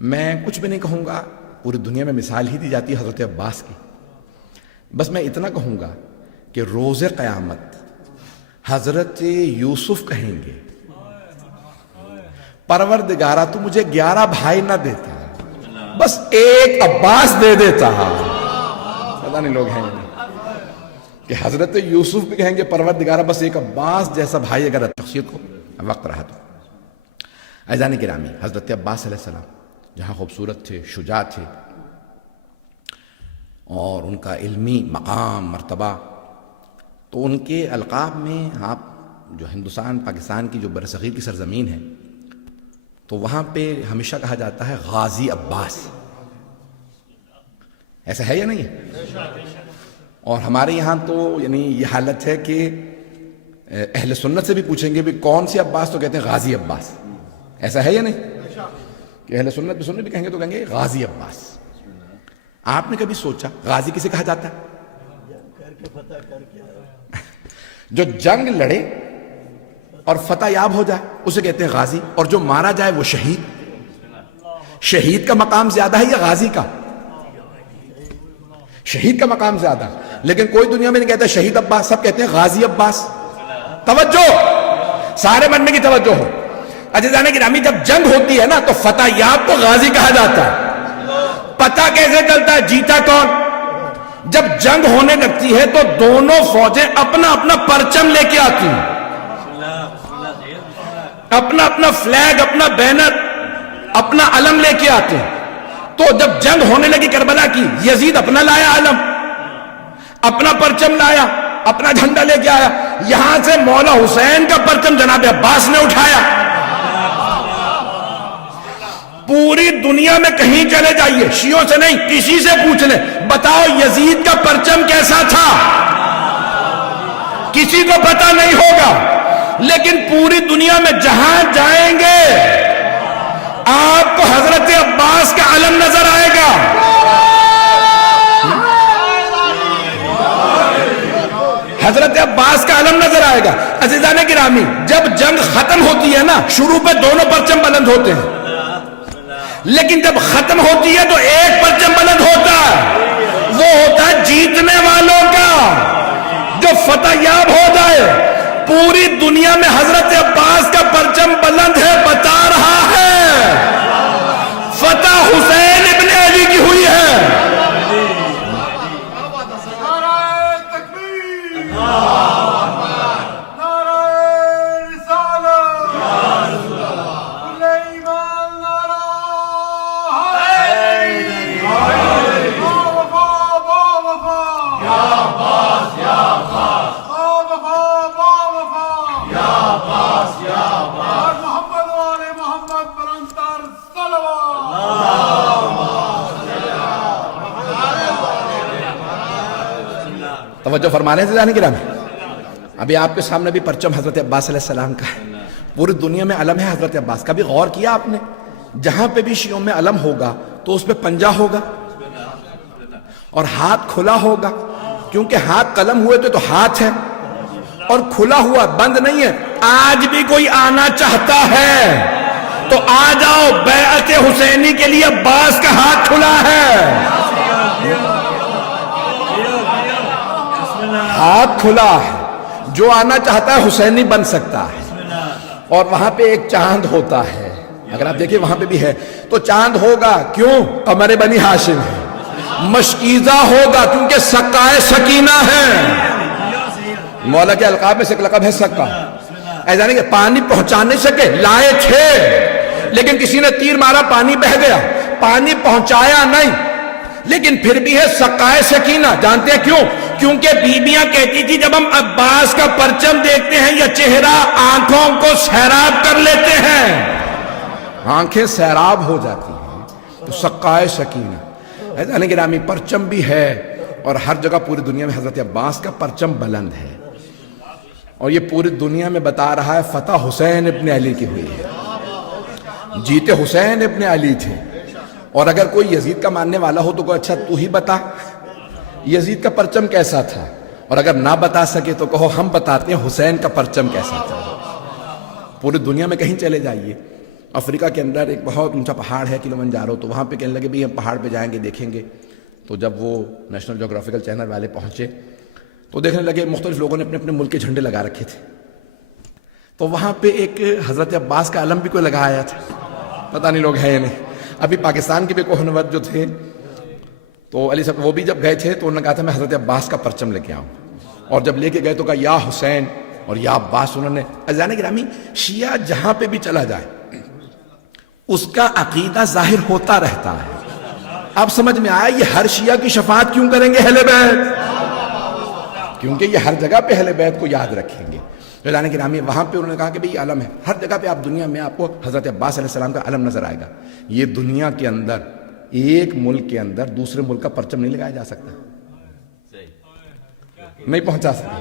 میں کچھ بھی نہیں کہوں گا، پوری دنیا میں مثال ہی دی جاتی ہے حضرت عباس کی. بس میں اتنا کہوں گا کہ روز قیامت حضرت یوسف کہیں گے پروردگارہ تو مجھے 11 بھائی نہ دیتا، بس ایک عباس دے دیتا. پتہ نہیں لوگ ہیں کہ حضرت یوسف بھی کہیں گے پروردگارہ بس ایک عباس جیسا بھائی اگر شخصیت کو وقت رہا تو. عزیزان گرامی حضرت عباس علیہ السلام جہاں خوبصورت تھے، شجاع تھے، اور ان کا علمی مقام مرتبہ، تو ان کے القاب میں آپ جو ہندوستان پاکستان کی جو برصغیر کی سرزمین ہے تو وہاں پہ ہمیشہ کہا جاتا ہے غازی عباس. ایسا ہے یا نہیں ہے؟ اور ہمارے یہاں تو یعنی یہ حالت ہے کہ اہل سنت سے بھی پوچھیں گے بھی کون سی عباس، تو کہتے ہیں غازی عباس. ایسا ہے یا نہیں کہ اہل سنت بھی سنت بھی کہیں گے تو کہیں گے غازی عباس. آپ نے کبھی سوچا غازی کسے کہا جاتا ہے؟ جو جنگ لڑے اور فتح یاب ہو جائے اسے کہتے ہیں غازی، اور جو مارا جائے وہ شہید. شہید کا مقام زیادہ ہے یا غازی کا؟ شہید کا مقام زیادہ، لیکن کوئی دنیا میں نہیں کہتا شہید عباس، سب کہتے ہیں غازی عباس. توجہ، سارے بننے کی توجہ ہو. عزیزان گرامی جب جنگ ہوتی ہے نا تو فتح یاب کو غازی کہا جاتا ہے. پتہ کیسے چلتا ہے جیتا کون؟ جب جنگ ہونے لگتی ہے تو دونوں فوجیں اپنا اپنا پرچم لے کے آتی ہیں, اپنا اپنا فلیگ, اپنا بینر, اپنا علم لے کے آتے ہیں. تو جب جنگ ہونے لگی کربلا کی, یزید اپنا لایا علم, اپنا پرچم لایا, اپنا جھنڈا لے کے آیا. یہاں سے مولا حسین کا پرچم جناب عباس نے اٹھایا. پوری دنیا میں کہیں چلے جائیے, شیعوں سے نہیں کسی سے پوچھ لیں, بتاؤ یزید کا پرچم کیسا تھا, کسی کو پتہ نہیں ہوگا. لیکن پوری دنیا میں جہاں جائیں گے آپ کو حضرت عباس کا علم نظر آئے گا. حضرت عباس کا علم نظر آئے گا. عزیزان گرامی جب جنگ ختم ہوتی ہے نا, شروع پہ دونوں پرچم بلند ہوتے ہیں, لیکن جب ختم ہوتی ہے تو ایک پرچم بلند ہوتا ہے, وہ ہوتا ہے جیتنے والوں کا, جو فتح یاب ہو جائے. پوری دنیا میں حضرت عباس کا پرچم بلند ہے, بتا رہا ہے فتح حسین ابن علی کی ہوئی ہے. توجہ فرما رہے ہیں عزیزان گرامی, ابھی آپ کے سامنے بھی پرچم حضرت عباس علیہ السلام کا ہے. پوری دنیا میں علم ہے حضرت عباس کا. بھی غور کیا آپ نے, جہاں پہ بھی شیعوں میں علم ہوگا تو اس پہ پنجہ ہوگا اور ہاتھ کھلا ہوگا, کیونکہ ہاتھ قلم ہوئے تو ہاتھ ہے اور کھلا ہوا, بند نہیں ہے. آج بھی کوئی آنا چاہتا ہے تو آ جاؤ, بیعت حسینی کے لیے عباس کا ہاتھ کھلا ہے, ہاتھ کھلا ہے. جو آنا چاہتا ہے حسینی بن سکتا ہے. اور وہاں پہ ایک چاند ہوتا ہے, اگر آپ دیکھیں وہاں پہ بھی ہے تو چاند ہوگا, کیوں؟ قمر بنی ہاشم ہے. مشکیزہ ہوگا کیونکہ سقائے سکینہ ہے. مولا کے القاب میں سے ایک لقب ہے سقا. ایسا نہیں کہ پانی پہنچا نہیں سکے, لائے تھے لیکن کسی نے تیر مارا, پانی بہہ گیا, پانی پہنچایا نہیں, لیکن پھر بھی ہے سقائے سکینہ. جانتے ہیں کیوں؟ کیونکہ بیبیاں کہتی تھی جب ہم عباس کا پرچم دیکھتے ہیں یا چہرہ, آنکھوں کو سیراب کر لیتے ہیں, آنکھیں سیراب ہو جاتی ہیں. تو سقائے سکینہ. عزیزان گرامی پرچم بھی ہے اور ہر جگہ پوری دنیا میں حضرت عباس کا پرچم بلند ہے, اور یہ پوری دنیا میں بتا رہا ہے فتح حسین ابن علی کی ہوئی ہے. جیتے حسین ابن علی تھے. اور اگر کوئی یزید کا ماننے والا ہو تو کوئی اچھا تو ہی بتا یزید کا پرچم کیسا تھا, اور اگر نہ بتا سکے تو کہو ہم بتاتے ہیں حسین کا پرچم کیسا تھا. پوری دنیا میں کہیں چلے جائیے, افریقہ کے اندر ایک بہت اونچا پہاڑ ہے کلمنجارو, تو وہاں پہ کہنے لگے بھی ہم پہاڑ پہ جائیں گے دیکھیں گے. تو جب وہ نیشنل جیوگرافیکل چینل والے پہنچے تو دیکھنے لگے مختلف لوگوں نے اپنے اپنے ملک کے جھنڈے لگا رکھے تھے. تو وہاں پہ ایک حضرت عباس کا علم بھی کوئی لگایا تھا, پتہ نہیں لوگ ہیں یا نہیں. ابھی پاکستان کے بھی کوہنورد جو تھے تو علی صاحب وہ بھی جب گئے تھے تو انہوں نے کہا تھا میں حضرت عباس کا پرچم لے کے آؤں, اور جب لے کے گئے تو کہا یا حسین اور یا عباس. انہوں نے عزیزان گرامی شیعہ جہاں پہ بھی چلا جائے اس کا عقیدہ ظاہر ہوتا رہتا ہے. اب سمجھ میں آیا یہ ہر شیعہ کی شفاعت کیوں کریں گے اہل بیت, کیونکہ یہ ہر جگہ پہ اہل بیت کو یاد رکھیں گے. عزیزان گرامی وہاں پہ انہوں نے کہا کہ بھئی علم ہے, ہر جگہ پہ آپ دنیا میں آپ کو حضرت عباس علیہ السلام کا علم نظر آئے گا. یہ دنیا کے اندر ایک ملک کے اندر دوسرے ملک کا پرچم نہیں لگایا جا سکتا, نہیں پہنچا سکتا.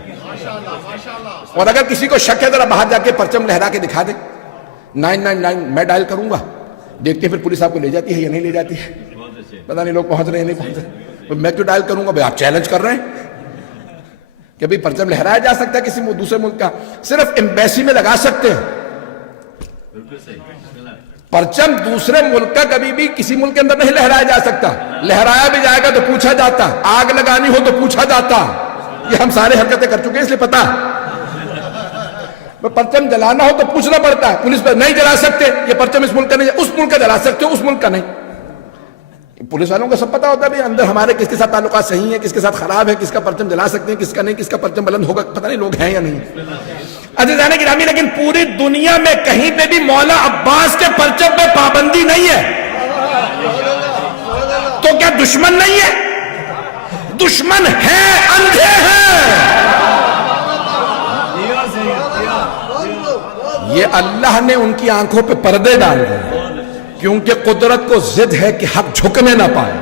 اور اگر کسی کو شک ہے ذرا باہر جا کے پرچم لہرا کے دکھا دے, 999 میں ڈائل کروں گا, دیکھتے ہیں پھر پولیس آپ کو لے جاتی ہے یا نہیں لے جاتی ہے, پتہ نہیں لوگ پہنچ رہے ہیں نہیں پہنچ رہے. میں کیوں ڈائل کروں گا بھائی, آپ چیلنج کر رہے ہیں کہ بھئی پرچم لہرایا جا سکتا ہے کسی دوسرے ملک کا, صرف ایمبیسی میں لگا سکتے ہیں. پرچم دوسرے ملک کا کبھی بھی کسی ملک کے اندر نہیں لہرایا جا سکتا. لہرایا بھی جائے گا تو پوچھا جاتا, آگ لگانی ہو تو پوچھا جاتا. یہ ہم سارے حرکتیں کر چکے ہیں اس لیے پتا. پرچم جلانا ہو تو پوچھنا پڑتا ہے، پولیس پر نہیں جلا سکتے، یہ پرچم اس ملک کا نہیں، اس ملک کا جلا سکتے ہو، اس ملک کا نہیں۔ پولیس والوں کو سب پتا ہوتا ہے بھی اندر ہمارے کس کے ساتھ تعلقات صحیح ہیں، کس کے ساتھ خراب ہے، کس کا پرچم جلا سکتے ہیں، کس کا نہیں، کس کا پرچم بلند ہوگا، پتہ نہیں لوگ ہیں یا نہیں۔ عزیزان گرامی، لیکن پوری دنیا میں کہیں پہ بھی مولا عباس کے پرچم پہ پابندی نہیں ہے، تو کیا دشمن نہیں ہے؟ دشمن ہے، اندھے ہیں۔ یہ اللہ نے ان کی آنکھوں پہ پردے ڈال دیے، کیونکہ قدرت کو ضد ہے کہ حق جھکنے نہ پائے،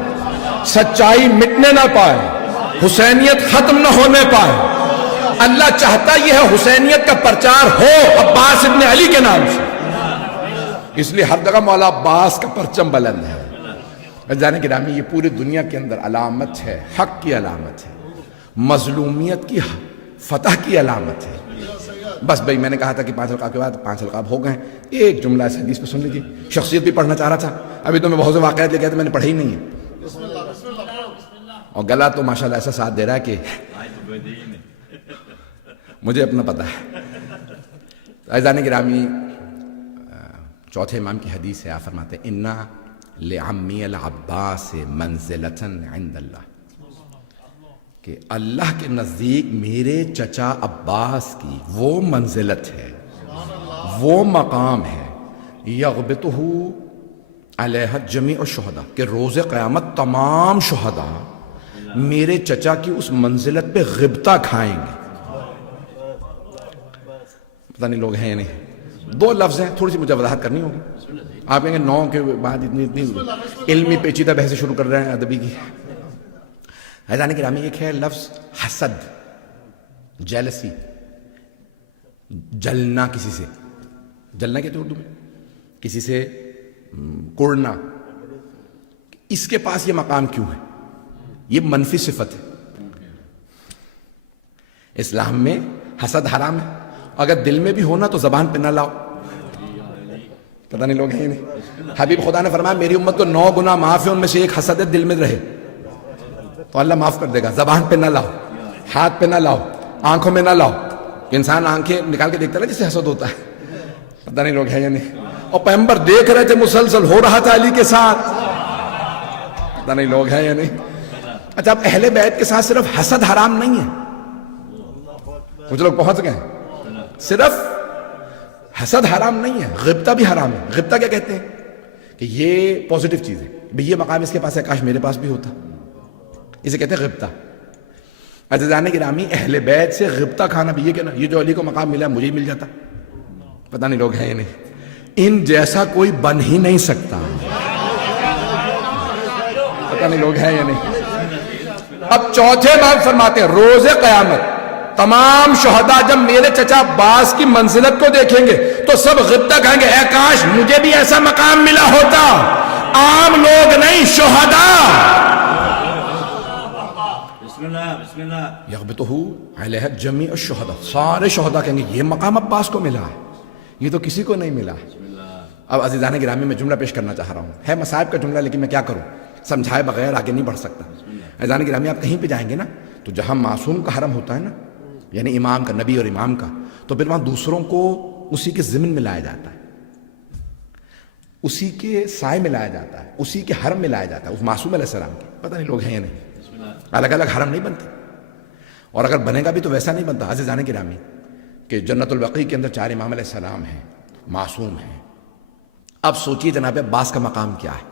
سچائی مٹنے نہ پائے، حسینیت ختم نہ ہونے پائے۔ اللہ چاہتا یہ ہے حسینیت کا پرچار ہو عباس ابن علی کے نام سے، اس لیے ہر جگہ مولا عباس کا پرچم بلند ہے۔ جانے گرامی، یہ پوری دنیا کے اندر علامت ہے، حق کی علامت ہے، مظلومیت کی فتح کی علامت ہے۔ بس بھائی، میں نے کہا تھا کہ 5 القاب کے بعد 5 القاب ہو گئے ہیں، ایک جملہ اس حدیث پہ سن لیجیے۔ شخصیت بھی پڑھنا چاہ رہا تھا، ابھی تو میں بہت سے واقعات لے کے آیا تھا، میں نے پڑھے ہی نہیں ہیں، اور گلا تو ماشاءاللہ ایسا ساتھ دے رہا ہے کہ مجھے اپنا پتہ ہے۔ عزیزان گرامی، چوتھے امام کی حدیث ہے، آپ فرماتے ہیں اِنَّ لِعَمِّيَ الْعَبَّاسِ مَنزِلَةً عِنْدَ اللَّهِ، کہ اللہ کے نزدیک میرے چچا عباس کی وہ منزلت ہے، وہ مقام ہے، یغبطہ علیہ جمیع الشہداء، کہ روز قیامت تمام شہداء میرے چچا کی اس منزلت پہ غبطہ کھائیں گے۔ پتہ نہیں لوگ ہیں یا نہیں۔ 2 لفظ ہیں، تھوڑی سی مجھے وضاحت کرنی ہوگی۔ آپ کہیں گے 9 کے بعد اتنی علمی پیچیدہ بحث شروع کر رہے ہیں ادبی کی۔ حیران گرامی، ایک ہے لفظ حسد، جیلسی، جلنا، کسی سے جلنا کہتے ہیں اردو میں، کسی سے کڑنا۔ اس کے پاس یہ مقام کیوں ہے؟ یہ منفی صفت ہے۔ اسلام میں حسد حرام ہے، اگر دل میں بھی ہونا تو زبان پہ نہ لاؤ۔ پتہ نہیں لوگ ہیں نہیں۔ حبیب خدا نے فرمایا میری امت کو 9 گناہ معاف ہے، ان میں سے ایک حسد ہے، دل میں رہے تو اللہ معاف کر دے گا۔ زبان پہ نہ لاؤ، ہاتھ پہ نہ لاؤ، آنکھوں میں نہ لاؤ۔ انسان آنکھیں نکال کے دیکھتا ہے جس سے حسد ہوتا ہے، پتہ نہیں لوگ ہیں یا نہیں۔ اور پیغمبر دیکھ رہے تھے، مسلسل ہو رہا تھا علی کے ساتھ، پتہ نہیں لوگ ہیں یا نہیں۔ اچھا، اب اہل بیت کے ساتھ صرف حسد حرام نہیں ہے، کچھ لوگ پہنچ گئے ہیں، صرف حسد حرام نہیں ہے، غبطہ بھی حرام ہے۔ غبطہ کیا کہتے ہیں؟ کہ یہ پازیٹیو چیز ہے، یہ مقام اس کے پاس ہے، کاش میرے پاس بھی ہوتا، اسے کہتے ہیں غبطہ۔ عزیزان گرامی، اہل بیت سے غبطہ کھانا بھی یہ کہنا یہ جو علی کو مقام ملا مجھے ہی مل جاتا، پتہ نہیں لوگ ہیں یا نہیں۔ ان جیسا کوئی بن ہی نہیں سکتا، پتہ نہیں لوگ ہیں یا نہیں۔ اب چوتھے باب فرماتے ہیں روز قیامت تمام شہداء جب میرے چچا عباس کی منزلت کو دیکھیں گے تو سب غبطہ کہیں گے اے کاش مجھے بھی ایسا مقام ملا ہوتا۔ عام لوگ نہیں، شہداء۔ یغبطہ علیہ جمیع الشہداء، سارے شہداء کہیں گے یہ مقام عباس کو ملا ہے، یہ تو کسی کو نہیں ملا ہے۔ اب عزیزان گرامی، میں جملہ پیش کرنا چاہ رہا ہوں، ہے مصائب کا جملہ لیکن میں کیا کروں، سمجھائے بغیر آگے نہیں بڑھ سکتا۔ عزیزان گرامی، آپ کہیں پہ جائیں گے نا تو جہاں معصوم کا حرم ہوتا ہے نا، یعنی امام کا، نبی اور امام کا، تو پھر وہاں دوسروں کو اسی کے ضمن میں لایا جاتا ہے، اسی کے سائے میں لایا جاتا ہے، اسی کے حرم میں لایا جاتا ہے، اس معصوم علیہ السلام کے۔ پتہ نہیں لوگ ہیں یا نہیں۔ الگ الگ حرم نہیں بنتے، اور اگر بنے گا بھی تو ویسا نہیں بنتا۔ عزیزان گرامی، کہ جنت البقیع کے اندر 4 امام علیہ السلام ہیں، معصوم ہیں۔ اب سوچیے جناب عباس کا مقام کیا ہے،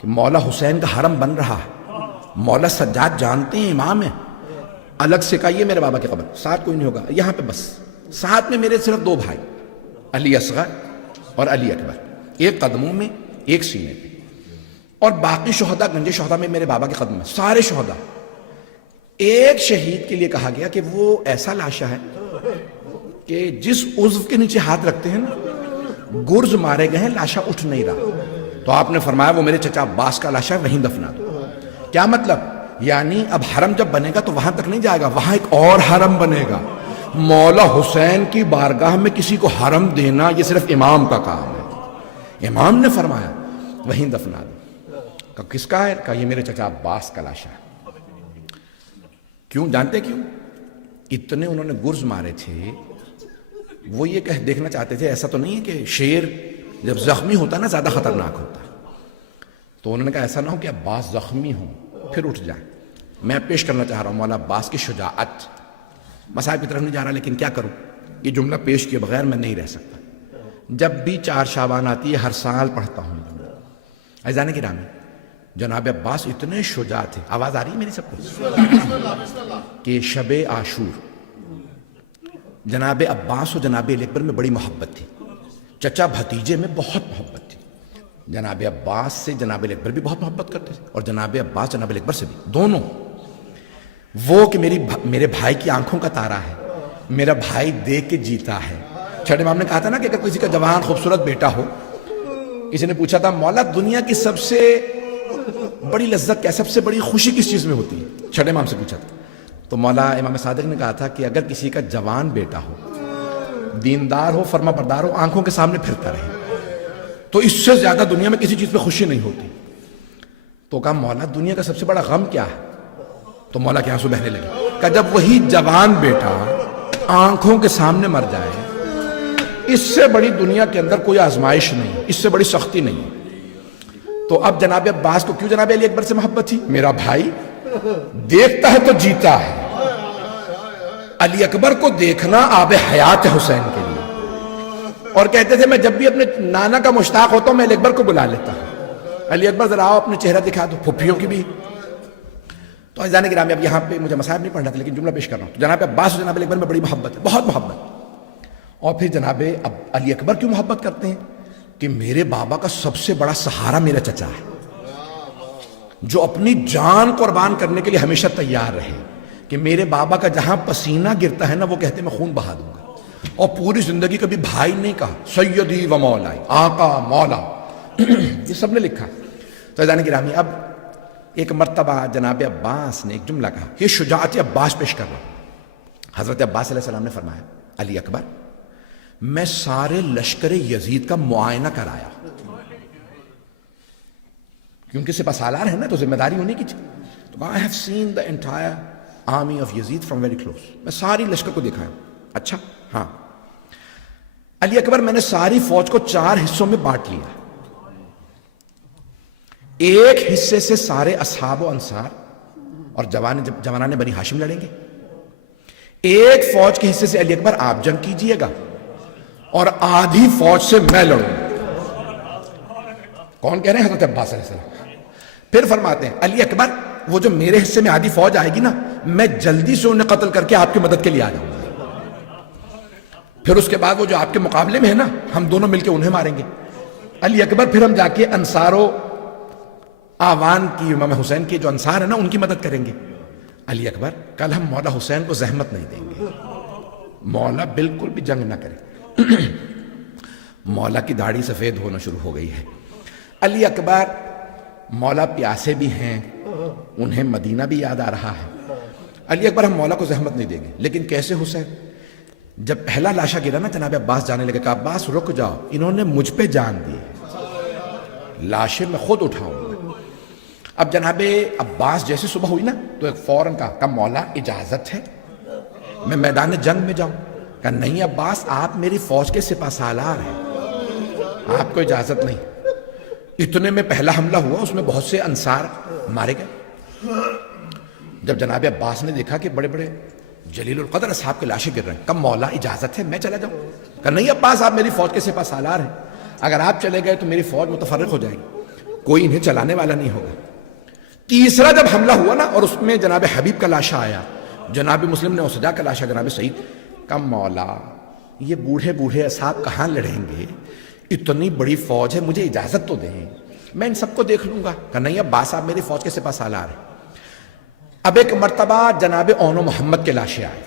کہ مولا حسین کا حرم بن رہا ہے، مولا سجاد جانتے ہیں امام ہیں، الگ سے کہیے میرے بابا کی قبر، ساتھ کوئی نہیں ہوگا یہاں پہ، بس ساتھ میں میرے صرف 2 بھائی، علی اصغر اور علی اکبر، ایک قدموں میں ایک سینے پہ، اور باقی شہداء گنج شہداء میں میرے بابا کے قدم میں، سارے شہداء۔ ایک شہید کے لیے کہا گیا کہ وہ ایسا لاشا ہے کہ جس عضو کے نیچے ہاتھ رکھتے ہیں نا، گرز مارے گئے ہیں، لاشا اٹھ نہیں رہا، تو آپ نے فرمایا وہ میرے چچا عباس کا لاشا ہے، وہیں دفنا دو۔ کیا مطلب؟ یعنی اب حرم جب بنے گا تو وہاں تک نہیں جائے گا، وہاں ایک اور حرم بنے گا۔ مولا حسین کی بارگاہ میں کسی کو حرم دینا یہ صرف امام کا کام ہے، امام نے فرمایا وہیں دفنا دو۔ کہ کس کا ہے؟ کہ یہ میرے چچا عباس کا لاشا ہے۔ کیوں جانتے کیوں؟ اتنے انہوں نے گرز مارے تھے وہ یہ دیکھنا چاہتے تھے ایسا تو نہیں ہے کہ شیر جب زخمی ہوتا ہے نا زیادہ خطرناک ہوتا ہے، تو انہوں نے کہا ایسا نہ ہو کہ عباس زخمی ہوں پھر اٹھ جائیں۔ میں پیش کرنا چاہ رہا ہوں مولا عباس کی شجاعت، مصاحب کی طرف نہیں جا رہا لیکن کیا کروں، یہ جملہ پیش کیے بغیر میں نہیں رہ سکتا۔ جب بھی 4 شعبان آتی ہے ہر سال پڑھتا ہوں۔ عزیزان گرامی، جناب عباس اتنے شجاع تھے، آواز آ رہی ہے میری سب کو، کہ شب عاشور جناب عباس و جناب علی اکبر میں بڑی محبت تھی، چچا بھتیجے میں بہت محبت تھی۔ جناب عباس سے جناب علی اکبر بھی بہت محبت کرتے تھے، اور جناب عباس جناب علی اکبر سے بھی، دونوں۔ وہ کہ میرے بھائی کی آنکھوں کا تارا ہے، میرا بھائی دیکھ کے جیتا ہے۔ چھٹے امام نے کہا تھا نا کہ اگر کسی کا جوان خوبصورت بیٹا ہو، کسی نے پوچھا تھا مولا دنیا کی سب سے بڑی لذت کیا، سب سے بڑی خوشی کس چیز میں ہوتی ہے، چھٹے امام سے پوچھا تھا، تو مولا امام صادق نے کہا تھا کہ اگر کسی کا جوان بیٹا ہو، دیندار ہو، فرما بردار ہو، آنکھوں کے سامنے پھرتا رہے، تو اس سے زیادہ دنیا میں کسی چیز پہ خوشی نہیں ہوتی۔ تو کہا مولا دنیا کا سب سے بڑا غم کیا ہے، تو مولا کے آنسو بہنے لگے۔ کہ جب وہی جوان بیٹا آنکھوں کے سامنے مر جائے، اس سے بڑی دنیا کے اندر کوئی آزمائش نہیں، اس سے بڑی سختی نہیں۔ تو اب جناب عباس کو کیوں جناب علی اکبر سے محبت تھی؟ میرا بھائی دیکھتا ہے تو جیتا ہے۔ علی اکبر کو دیکھنا آب حیات ہے حسین کے لیے، اور کہتے تھے میں جب بھی اپنے نانا کا مشتاق ہوتا ہوں میں علی اکبر کو بلا لیتا ہوں، علی اکبر ذرا آؤ اپنے چہرہ دکھا دو، پھپھیوں کی بھی۔ تو عزیزان گرامی، اب یہاں پہ مجھے مصائب نہیں پڑھنا تھا لیکن جملہ پیش کر رہا ہوں۔ تو جناب عباس و جناب علی اکبر میں بڑی محبت ہے، بہت محبت۔ اور پھر جناب علی اکبر کیوں محبت کرتے ہیں؟ کہ میرے بابا کا سب سے بڑا سہارا میرا چچا ہے، جو اپنی جان قربان کرنے کے لیے ہمیشہ تیار رہے، کہ میرے بابا کا جہاں پسینہ گرتا ہے نا وہ کہتے ہیں میں خون بہا دوں گا، اور پوری زندگی کبھی بھائی نہیں کہا، سیدی و مولائی، آقا مولا، یہ سب نے لکھا۔ تو عزیزان گرامی، اب ایک مرتبہ جناب عباس نے ایک جملہ کہا، یہ شجاعت عباس پیش کر رہا ہوں۔ حضرت عباس علیہ السلام نے فرمایا علی اکبر میں سارے لشکر یزید کا معائنہ کرایا، کیونکہ سپہ سالار ہے نا تو ذمہ داری ہونے کی چاہیے۔ تو I have seen the entire army of Yazid from very close، میں ساری لشکر کو دیکھا ہے۔ اچھا ہاں علی اکبر، میں نے ساری فوج کو 4 حصوں میں بانٹ لیا، ایک حصے سے سارے اصحاب و انصار اور جوانان بنی ہاشم لڑیں گے، ایک فوج کے حصے سے علی اکبر آپ جنگ کیجئے گا، اور آدھی فوج سے میں لڑوں گا۔ کون کہہ رہے ہیں؟ حضرت عباس علیہ السلام۔ پھر فرماتے ہیں علی اکبر وہ جو میرے حصے میں آدھی فوج آئے گی نا، میں جلدی سے انہیں قتل کر کے آپ کی مدد کے لیے آ جاؤں گا، پھر اس کے بعد وہ جو آپ کے مقابلے میں ہے نا ہم دونوں مل کے انہیں ماریں گے۔ علی اکبر پھر ہم جا کے انصار و آوان کی، امام حسین کے جو انصار ہیں نا ان کی مدد کریں گے۔ علی اکبر کل ہم مولا حسین کو زحمت نہیں دیں گے، مولا بالکل بھی جنگ نہ کرے۔ مولا کی داڑھی سفید ہونا شروع ہو گئی ہے۔ علی اکبر مولا پیاسے بھی ہیں، انہیں مدینہ بھی یاد آ رہا ہے۔ علی اکبر ہم مولا کو زحمت نہیں دیں گے، لیکن کیسے حسین؟ جب پہلا لاشا گرا نا جناب عباس جانے لگے، کہا عباس رک جاؤ، انہوں نے مجھ پہ جان دی، لاشیں میں خود اٹھاؤں گا۔ اب جناب عباس جیسے صبح ہوئی نا تو ایک فوراً کہا مولا اجازت ہے میں میدان جنگ میں جاؤں؟ کہا نہیں عباس، آپ میری فوج کے سپہ سالار ہیں، آپ کو اجازت نہیں۔ اتنے میں پہلا حملہ ہوا، اس میں بہت سے انصار مارے گئے۔ جب جناب عباس نے دیکھا کہ بڑے بڑے جلیل القدر اصحاب کے لاشیں گر رہے ہیں، کہا مولا اجازت ہے میں چلا جاؤں؟ کہا نہیں عباس، آپ میری فوج کے سپہ سالار ہیں، اگر آپ چلے گئے تو میری فوج متفرق ہو جائے گی، کوئی انہیں چلانے والا نہیں ہوگا۔ تیسرا جب حملہ ہوا نا اور اس میں جناب حبیب کا لاشا آیا، جناب مسلم نے اسجا کا لاشا، جناب سعید، کہا مولا یہ بوڑھے بوڑھے اصحاب کہاں لڑیں گے، اتنی بڑی فوج ہے، مجھے اجازت تو دیں، میں ان سب کو دیکھ لوں گا۔ کہ نہیں عباس، آپ میری فوج کے سپہ سالار ہیں۔ اب ایک مرتبہ جناب اون و محمد کے لاشیں آئے،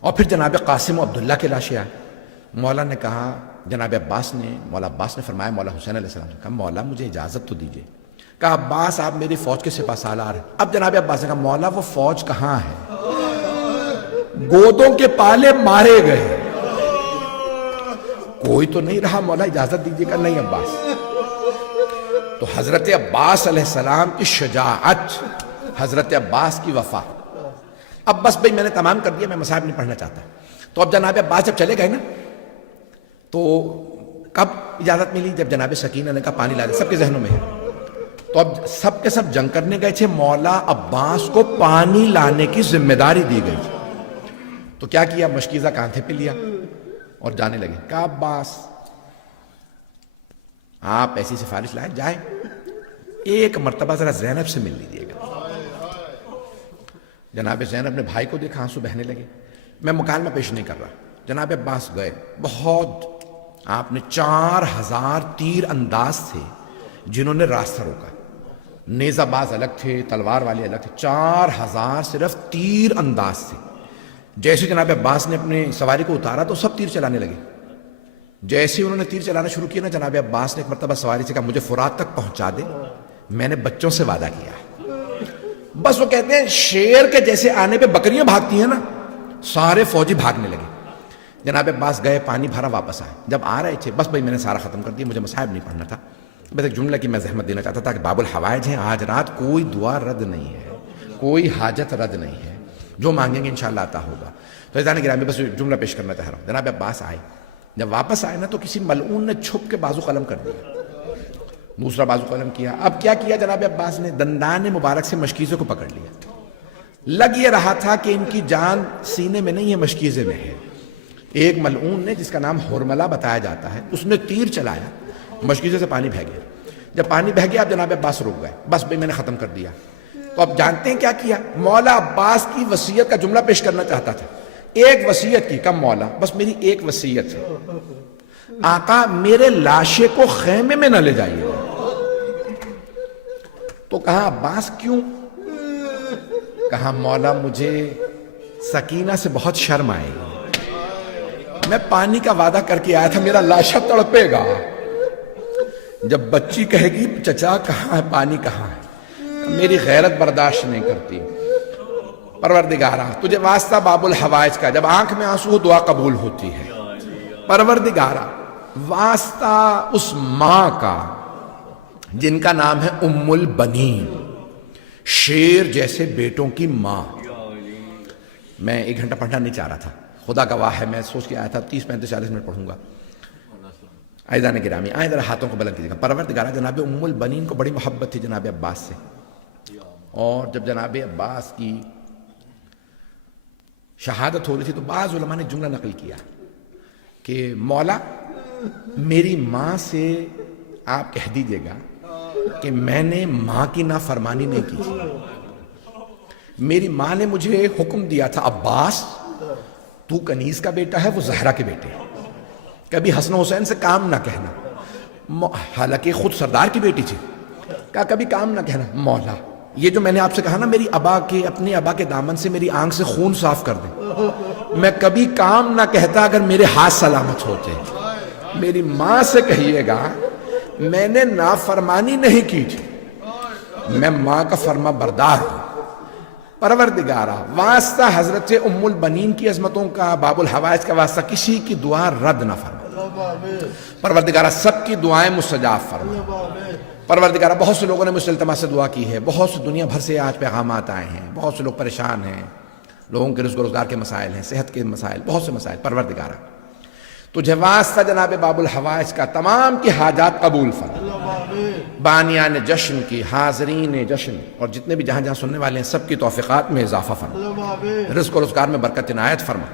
اور پھر جناب قاسم و عبداللہ کے لاشیں آئے۔ مولا نے کہا، جناب عباس نے، مولا عباس نے فرمایا مولا حسین علیہ السلام سے، کہا مولا مجھے اجازت تو دیجئے۔ کہا عباس، آپ میری فوج کے سپہ سالار ہیں۔ اب جناب عباس نے کہا مولا وہ فوج کہاں ہے؟ گودوں کے پالے مارے گئے، کوئی تو نہیں رہا، مولا اجازت دیجئے۔ کہ نہیں عباس۔ تو حضرت عباس علیہ السلام کی شجاعت، حضرت عباس کی وفا۔ اب بس بھئی میں نے تمام کر دیا، میں مصائب نہیں پڑھنا چاہتا۔ تو اب جناب عباس جب چلے گئے نا تو کب اجازت ملی؟ جب جناب سکینہ نے کہا پانی لا دے. سب کے ذہنوں میں ہے. تو اب سب کے سب جنگ کرنے گئے تھے, مولا عباس کو پانی لانے کی ذمہ داری دی گئی. تو کیا کیا؟ مشکیزہ کاندھے پہ لیا اور جانے لگے. کہا عباس آپ ایسی سفارش لائیں, جائیں ایک مرتبہ ذرا زینب سے مل لیجیے گا. جناب زینب نے بھائی کو دیکھا, آنسو بہنے لگے. میں مکالمہ پیش نہیں کر رہا. جناب عباس گئے, بہت آپ نے 4000 تیر انداز تھے جنہوں نے راستہ روکا. نیزہ باز الگ تھے, تلوار والے الگ تھے, 4000 صرف تیر انداز تھے. جیسے جناب عباس نے اپنے سواری کو اتارا تو سب تیر چلانے لگے. جیسے ہی انہوں نے تیر چلانا شروع کیا نا, جناب عباس نے ایک مرتبہ سواری سے کہا مجھے فرات تک پہنچا دے, میں نے بچوں سے وعدہ کیا. بس وہ کہتے ہیں شیر کے جیسے آنے پہ بکریاں بھاگتی ہیں نا, سارے فوجی بھاگنے لگے. جناب عباس گئے, پانی بھرا, واپس آئے. جب آ رہے تھے بس بھائی میں نے سارا ختم کر دیا, مجھے مصائب نہیں پڑھنا تھا. بس ایک جملہ کی میں زحمت دینا چاہتا تھا کہ باب الحوائج ہیں, آج رات کوئی دعا رد نہیں ہے, کوئی حاجت رد نہیں ہے, جو مانگیں گے انشاءاللہ عطا ہوگا. تو عزیزان گرامی بس جملہ پیش کرنا چاہ رہا ہوں. جناب عباس آئے, جب واپس آئے نا تو کسی ملعون نے چھپ کے بازو قلم کر دیا, دوسرا بازو قلم کیا. اب کیا کیا جناب عباس نے؟ دندان مبارک سے مشکیزے کو پکڑ لیا. لگ یہ رہا تھا کہ ان کی جان سینے میں نہیں ہے, مشکیزے میں ہے. ایک ملعون نے جس کا نام حرملہ بتایا جاتا ہے, اس نے تیر چلایا, مشکیزے سے پانی بہہ گیا. جب پانی بہہ گیا اب جناب عباس رک گئے, بس بھائی میں نے ختم کر دیا. تو اب جانتے ہیں کیا کیا؟ مولا عباس کی وصیت کا جملہ پیش کرنا چاہتا تھا. ایک وصیت کی, کم مولا بس میری ایک وصیت ہے, آقا میرے لاشے کو خیمے میں نہ لے جائیے. تو کہا عباس کیوں؟ کہا مولا مجھے سکینہ سے بہت شرم آئے گی, میں پانی کا وعدہ کر کے آیا تھا, میرا لاشا تڑپے گا. جب بچی کہے گی چچا کہاں ہے, پانی کہاں ہے, میری غیرت برداشت نہیں کرتی. پروردگارا تجھے واسطہ باب الحوائج کا, جب آنکھ میں آنسو دعا قبول ہوتی ہے. پروردگارا واسطہ اس ماں کا جن کا نام ہے ام البنین, شیر جیسے بیٹوں کی ماں. میں 1 گھنٹہ پڑھنا نہیں چاہ رہا تھا, خدا گواہ ہے, میں سوچ کے آیا تھا 30 35 40 منٹ پڑھوں گا. عزیزان گرامی آئیں ذرا ہاتھوں کو بلند کیجیے گا. پروردگارا جناب ام البنین کو بڑی محبت تھی جناب عباس سے, اور جب جناب عباس کی شہادت ہو رہی تھی تو بعض علماء نے جملہ نقل کیا کہ مولا میری ماں سے آپ کہہ دیجئے گا کہ میں نے ماں کی نافرمانی نہیں کی. میری ماں نے مجھے حکم دیا تھا عباس تو کنیز کا بیٹا ہے, وہ زہرا کے بیٹے, کبھی حسن حسین سے کام نہ کہنا, حالانکہ خود سردار کی بیٹی تھی. کہا کبھی کام نہ کہنا. مولا یہ جو میں نے آپ سے کہا نا میری اپنے ابا کے دامن سے میری آنکھ سے خون صاف کر دیں, میں کبھی کام نہ کہتا اگر میرے ہاتھ سلامت ہوتے. میری ماں سے کہیے گا میں نے نافرمانی نہیں کی تھی, میں ماں کا فرما بردار ہوں. پروردگارا واسطہ حضرت ام البنین کی عظمتوں کا, باب الحوائج کا واسطہ, کسی کی دعا رد نہ فرما. پروردگارا سب کی دعائیں مستجاب فرما. پروردگارا بہت سے لوگوں نے مجھ سے التماس سے دعا کی ہے, بہت سے دنیا بھر سے آج پیغامات آئے ہیں, بہت سے لوگ پریشان ہیں, لوگوں کے رزق و روزگار کے مسائل ہیں, صحت کے مسائل, بہت سے مسائل. پروردگارا تجھے واسطہ جناب باب الحوائج کا تمام کی حاجات قبول فرما. بانیان جشن کی, حاضرین جشن اور جتنے بھی جہاں جہاں سننے والے ہیں سب کی توفیقات میں اضافہ فرما, رزق و روزگار میں برکت عنایت فرما.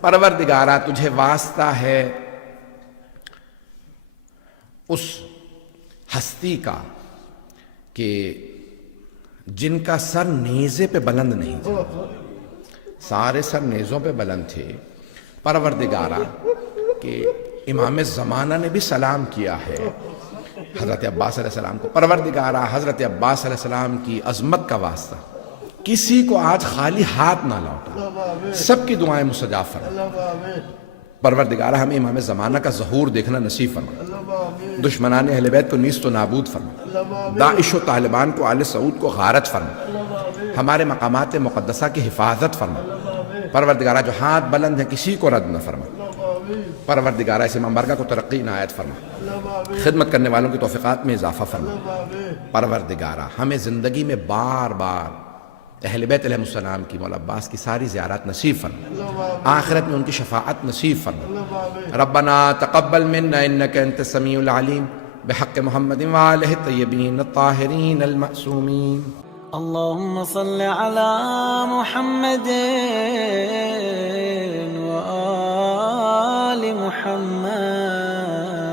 پروردگارا تجھے واسطہ ہے اس ہستی کا کہ جن کا سر نیزے پہ بلند نہیں تھا, سارے سر نیزوں پہ بلند تھے. پروردگارا کہ امام زمانہ نے بھی سلام کیا ہے حضرت عباس علیہ السلام کو. پروردگارا حضرت عباس علیہ السلام کی عظمت کا واسطہ کسی کو آج خالی ہاتھ نہ لوٹا, سب کی دعائیں مستجاب فرما. پروردگارا ہمیں امام زمانہ کا ظہور دیکھنا نصیب فرما, دشمنان اہل بیت کو نیست و نابود فرما, داعش و طالبان کو آل سعود کو غارت فرما, ہمارے مقامات مقدسہ کی حفاظت فرما. پروردگارا جو ہاتھ بلند ہیں کسی کو رد نہ فرما. پروردگارا اس امام بارگاہ کو ترقی عنایت فرما, خدمت کرنے والوں کی توفیقات میں اضافہ فرما. پروردگارا ہمیں زندگی میں بار بار اہل بیت علیہ السلام کی، مولا عباس کی ساری زیارات نصیب فرما، آخرت میں ان کی شفاعت نصیب فرما۔ ربنا تقبل منا انك انت السميع العليم بحق محمد وآلہ الطیبین الطاہرین المعصومین۔ اللهم صل على محمد وآل محمد